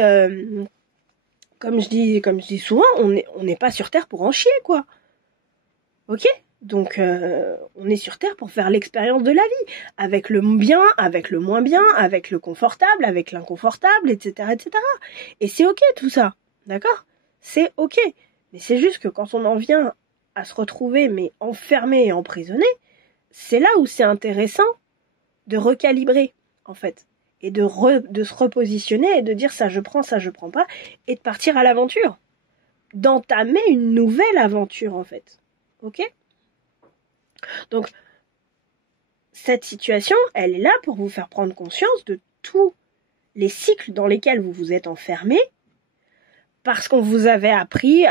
comme je dis souvent, on n'est pas sur Terre pour en chier, quoi. Ok ? Donc, on est sur Terre pour faire l'expérience de la vie, avec le bien, avec le moins bien, avec le confortable, avec l'inconfortable, etc., etc. Et c'est ok tout ça, d'accord? C'est ok. Mais c'est juste que quand on en vient à se retrouver, mais enfermé et emprisonné, c'est là où c'est intéressant de recalibrer, en fait. Et de se repositionner et de dire ça je prends pas, et de partir à l'aventure. D'entamer une nouvelle aventure, en fait. Ok ? Donc, cette situation, elle est là pour vous faire prendre conscience de tous les cycles dans lesquels vous vous êtes enfermés, parce qu'on vous avait appris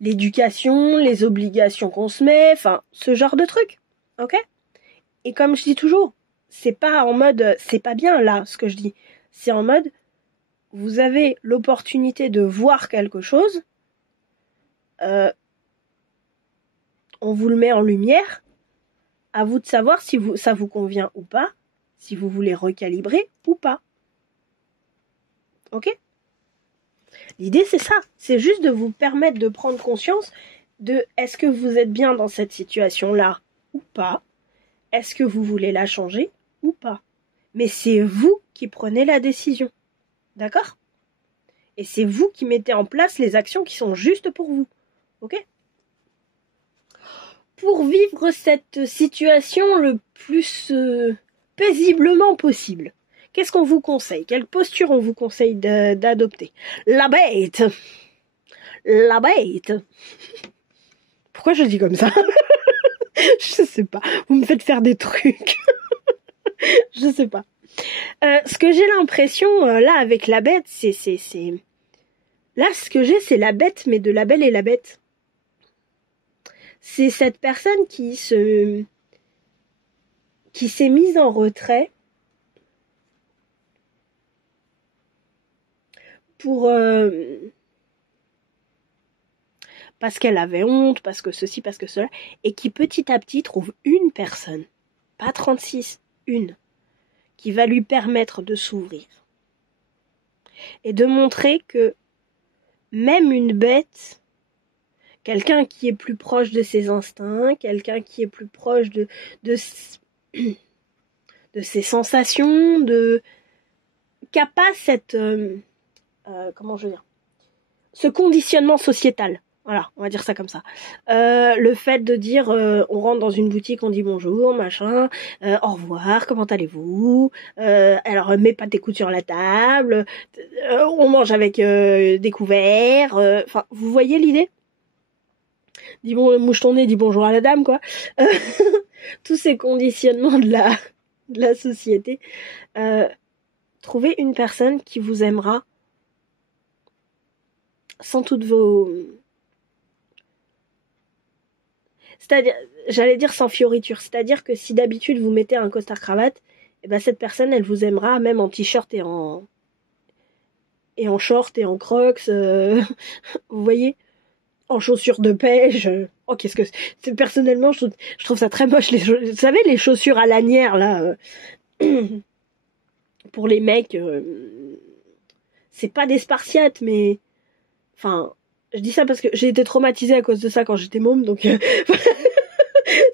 l'éducation, les obligations qu'on se met, enfin, ce genre de trucs. Ok ? Et comme je dis toujours, c'est pas en mode, c'est pas bien là, ce que je dis. C'est en mode, vous avez l'opportunité de voir quelque chose, on vous le met en lumière, à vous de savoir si ça vous convient ou pas, si vous voulez recalibrer ou pas. Ok ? L'idée, c'est ça. C'est juste de vous permettre de prendre conscience de est-ce que vous êtes bien dans cette situation-là ou pas ? Est-ce que vous voulez la changer ou pas ? Mais c'est vous qui prenez la décision. D'accord ? Et c'est vous qui mettez en place les actions qui sont justes pour vous. Ok ? Pour vivre cette situation le plus paisiblement possible, qu'est-ce qu'on vous conseille ? Quelle posture on vous conseille d'adopter ? La bête. La bête. Pourquoi je dis comme ça ? Je sais pas. Vous me faites faire des trucs. Je sais pas. Ce que j'ai l'impression, là, avec la bête, c'est... Là, ce que j'ai, c'est la bête, mais de La Belle et la Bête. C'est cette personne qui s'est mise en retrait pour... parce qu'elle avait honte, parce que ceci, parce que cela, et qui petit à petit trouve une personne, pas 36, une, qui va lui permettre de s'ouvrir. Et de montrer que même une bête, quelqu'un qui est plus proche de ses instincts, quelqu'un qui est plus proche de ses sensations, qui n'a pas cette... comment je veux dire ? Ce conditionnement sociétal. Voilà, on va dire ça comme ça. Le fait de dire, on rentre dans une boutique, on dit bonjour, machin, au revoir, comment allez-vous, alors mets pas tes coudes sur la table, on mange avec des couverts, enfin, vous voyez l'idée ? Dis bon, mouche ton nez, dis bonjour à la dame, quoi. Tous ces conditionnements de la société. Trouvez une personne qui vous aimera sans toutes vos... C'est-à-dire, j'allais dire sans fioriture, c'est-à-dire que si d'habitude vous mettez un costard-cravate, et ben cette personne, elle vous aimera même en t-shirt et en short et en crocs, vous voyez, en chaussures de pêche. Oh, qu'est-ce que c'est, personnellement, je trouve ça très moche. Vous savez, les chaussures à lanière, là, pour les mecs, c'est pas des Spartiates, mais... Enfin, je dis ça parce que j'ai été traumatisée à cause de ça quand j'étais môme, donc...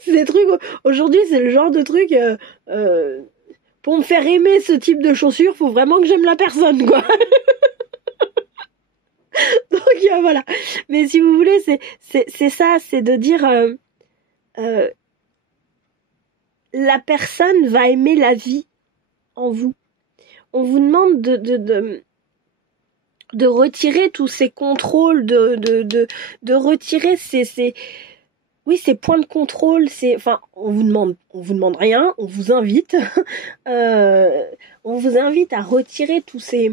c'est des trucs... Aujourd'hui, c'est le genre de truc... pour me faire aimer ce type de chaussures, faut vraiment que j'aime la personne, quoi. Donc, voilà. Mais si vous voulez, c'est ça, c'est de dire... la personne va aimer la vie en vous. On vous demande de retirer tous ces contrôles, de retirer ces points de contrôle, enfin, on vous demande rien, on vous invite, on vous invite à retirer tous ces,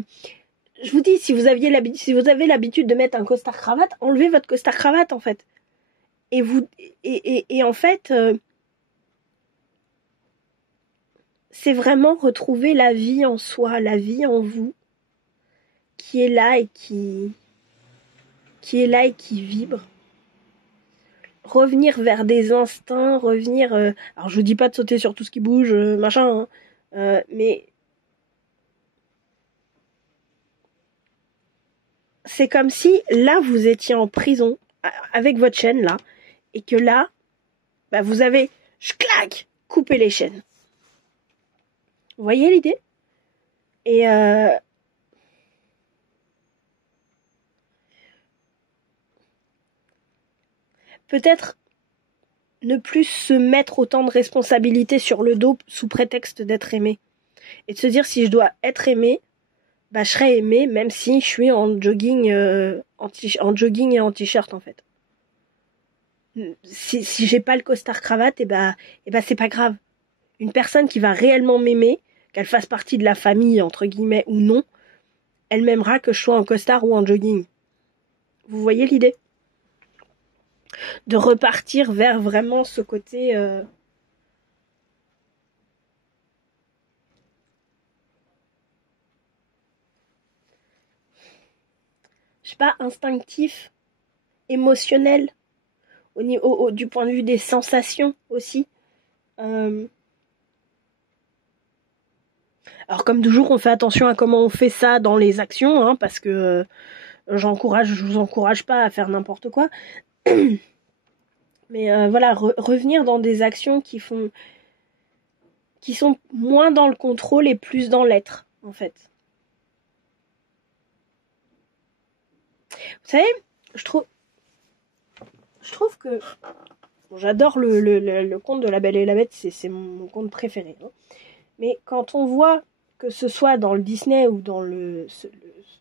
je vous dis, si vous avez l'habitude de mettre un costard cravate, enlevez votre costard cravate, en fait. Et en fait, c'est vraiment retrouver la vie en soi, la vie en vous, qui est là et qui vibre. Revenir vers des instincts, revenir... alors je vous dis pas de sauter sur tout ce qui bouge, machin, hein, mais... c'est comme si, là, vous étiez en prison, avec votre chaîne, là, et que là, bah, vous avez, clac, coupé les chaînes. Vous voyez l'idée ? Et peut-être ne plus se mettre autant de responsabilités sur le dos sous prétexte d'être aimé. Et de se dire, si je dois être aimé, bah je serai aimé même si je suis en jogging, en jogging et en t-shirt en fait. Si j'ai pas le costard cravate, et bah c'est pas grave. Une personne qui va réellement m'aimer, qu'elle fasse partie de la famille entre guillemets ou non, elle m'aimera que je sois en costard ou en jogging. Vous voyez l'idée? De repartir vers vraiment ce côté je sais pas, instinctif, émotionnel, du point de vue des sensations aussi. Alors comme toujours, on fait attention à comment on fait ça dans les actions, hein, parce que je vous encourage pas à faire n'importe quoi. Mais voilà, revenir dans des actions qui sont moins dans le contrôle et plus dans l'être, en fait. Vous savez, je trouve que bon, j'adore le conte de La Belle et la Bête, c'est mon conte préféré. Hein. Mais quand on voit que ce soit dans le Disney ou dans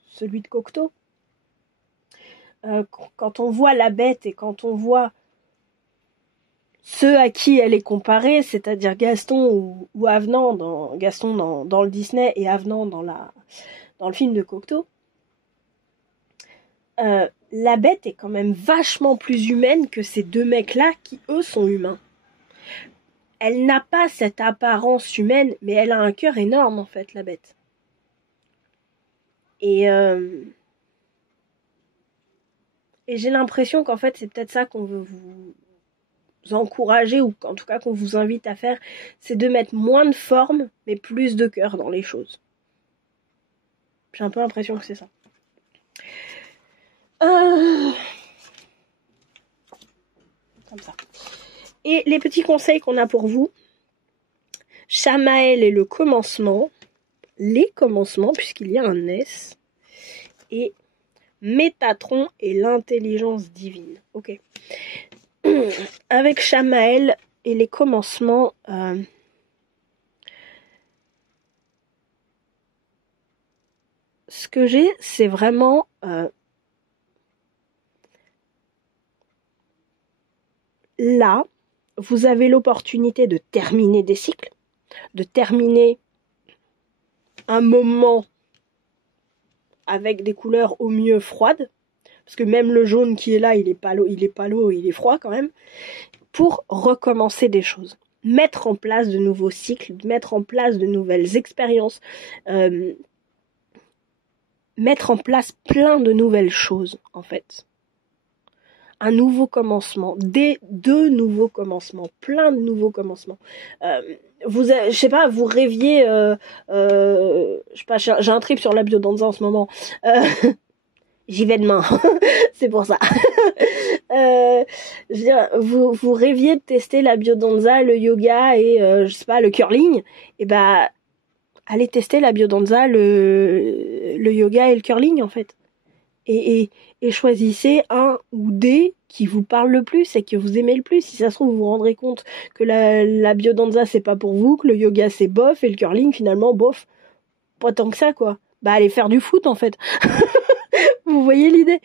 celui de Cocteau, quand on voit la bête et quand on voit ceux à qui elle est comparée, c'est-à-dire Gaston ou Avenant, Gaston dans le Disney et Avenant dans le film de Cocteau, la bête est quand même vachement plus humaine que ces deux mecs-là qui, eux, sont humains. Elle n'a pas cette apparence humaine, mais elle a un cœur énorme, en fait, la bête. Et j'ai l'impression qu'en fait, c'est peut-être ça qu'on veut vous encourager, ou en tout cas qu'on vous invite à faire, c'est de mettre moins de forme, mais plus de cœur dans les choses. J'ai un peu l'impression que c'est ça. Comme ça. Et les petits conseils qu'on a pour vous. Shamael est le commencement. Les commencements, puisqu'il y a un S. Et Métatron est l'intelligence divine. Ok. Avec Shamael et les commencements... ce que j'ai, c'est vraiment... là, vous avez l'opportunité de terminer des cycles, de terminer un moment avec des couleurs au mieux froides, parce que même le jaune qui est là, il est palo, il est froid quand même, pour recommencer des choses. Mettre en place de nouveaux cycles, mettre en place de nouvelles expériences, mettre en place plein de nouvelles choses, en fait. Un nouveau commencement, deux nouveaux commencements, plein de nouveaux commencements. Je sais pas, vous rêviez, je sais pas, j'ai un trip sur la biodanza en ce moment. J'y vais demain, c'est pour ça. Je veux dire, vous rêviez de tester la biodanza, le yoga et je sais pas, le curling. Et bah, allez tester la biodanza, le yoga et le curling en fait. Et choisissez un ou des qui vous parlent le plus et que vous aimez le plus. Si ça se trouve, vous vous rendrez compte que la biodanza, c'est pas pour vous, que le yoga, c'est bof, et le curling, finalement, bof. Pas tant que ça, quoi. Bah, allez faire du foot, en fait. Vous voyez l'idée?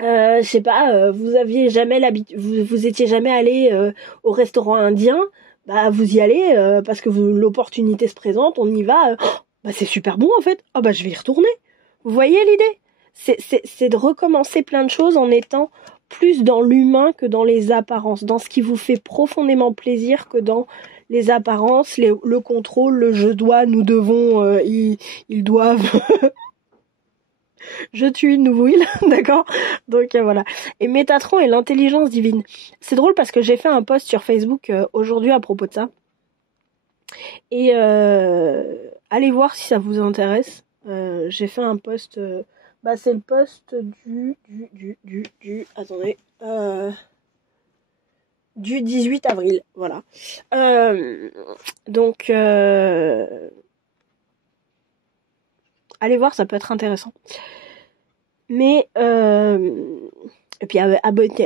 Je sais pas, vous aviez jamais vous étiez jamais allé au restaurant indien, bah, vous y allez, parce que l'opportunité se présente, on y va, bah, c'est super bon, en fait. Ah, bah, je vais y retourner. Vous voyez l'idée? C'est de recommencer plein de choses en étant plus dans l'humain que dans les apparences, dans ce qui vous fait profondément plaisir que dans les apparences, le contrôle, le je dois, nous devons, ils doivent. Je tue, nous will, d'accord? Donc voilà. Et Métatron est l'intelligence divine. C'est drôle parce que j'ai fait un post sur Facebook aujourd'hui à propos de ça. Et allez voir si ça vous intéresse. J'ai fait un post... c'est le post attendez. Du 18 avril, voilà. Donc... allez voir, ça peut être intéressant. Mais Et puis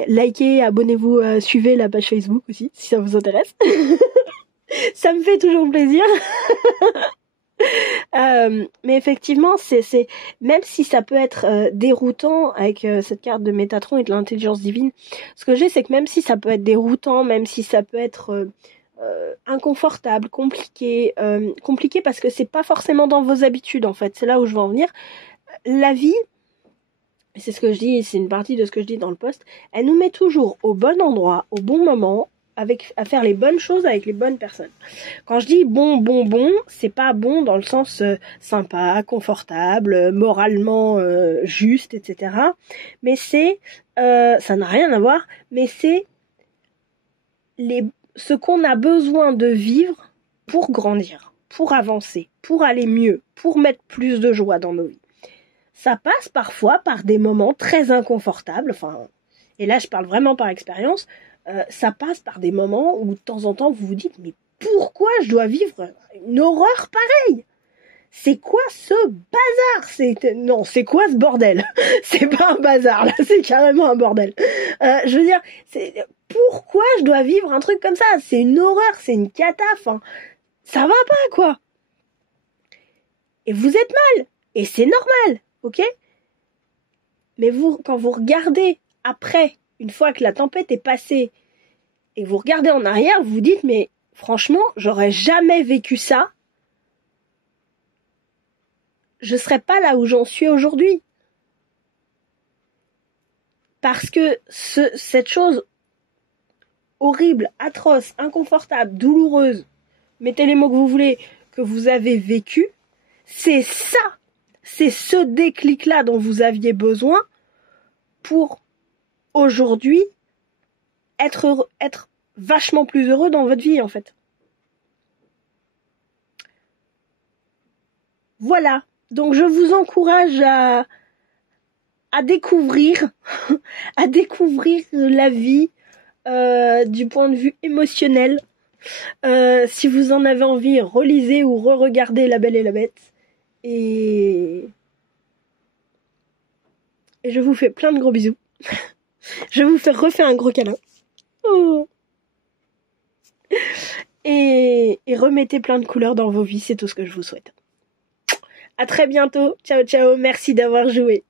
likez, abonnez-vous, suivez la page Facebook aussi, si ça vous intéresse. Ça me fait toujours plaisir. Mais effectivement, c'est même si ça peut être déroutant avec cette carte de Métatron et de l'intelligence divine, ce que j'ai, c'est que même si ça peut être déroutant, même si ça peut être inconfortable, compliqué parce que c'est pas forcément dans vos habitudes en fait, c'est là où je veux en venir. La vie, c'est ce que je dis, c'est une partie de ce que je dis dans le post, elle nous met toujours au bon endroit, au bon moment, à faire les bonnes choses avec les bonnes personnes. Quand je dis bon, c'est pas bon dans le sens sympa, confortable, moralement juste, etc. Mais c'est, ça n'a rien à voir, mais c'est ce qu'on a besoin de vivre pour grandir, pour avancer, pour aller mieux, pour mettre plus de joie dans nos vies. Ça passe parfois par des moments très inconfortables, et là je parle vraiment par expérience, ça passe par des moments où de temps en temps vous vous dites mais pourquoi je dois vivre une horreur pareille ? C'est quoi ce bazar ? Non, c'est quoi ce bordel ? C'est pas un bazar là, c'est carrément un bordel. Je veux dire, pourquoi je dois vivre un truc comme ça ? C'est une horreur, c'est une cata, ça va pas quoi. Et vous êtes mal, et c'est normal, ok ? Mais quand vous regardez après, une fois que la tempête est passée, et vous regardez en arrière, vous vous dites, mais franchement, j'aurais jamais vécu ça. Je serais pas là où j'en suis aujourd'hui. Parce que cette chose horrible, atroce, inconfortable, douloureuse, mettez les mots que vous voulez, que vous avez vécu, c'est ça. C'est ce déclic-là dont vous aviez besoin pour aujourd'hui être vachement plus heureux dans votre vie, en fait. Voilà. Donc, je vous encourage à découvrir, à découvrir la vie du point de vue émotionnel. Si vous en avez envie, relisez ou re-regardez La Belle et la Bête. Et je vous fais plein de gros bisous. Je vous refais un gros câlin. Oh. Et remettez plein de couleurs dans vos vies, c'est tout ce que je vous souhaite. À très bientôt. Ciao, ciao. Merci d'avoir joué.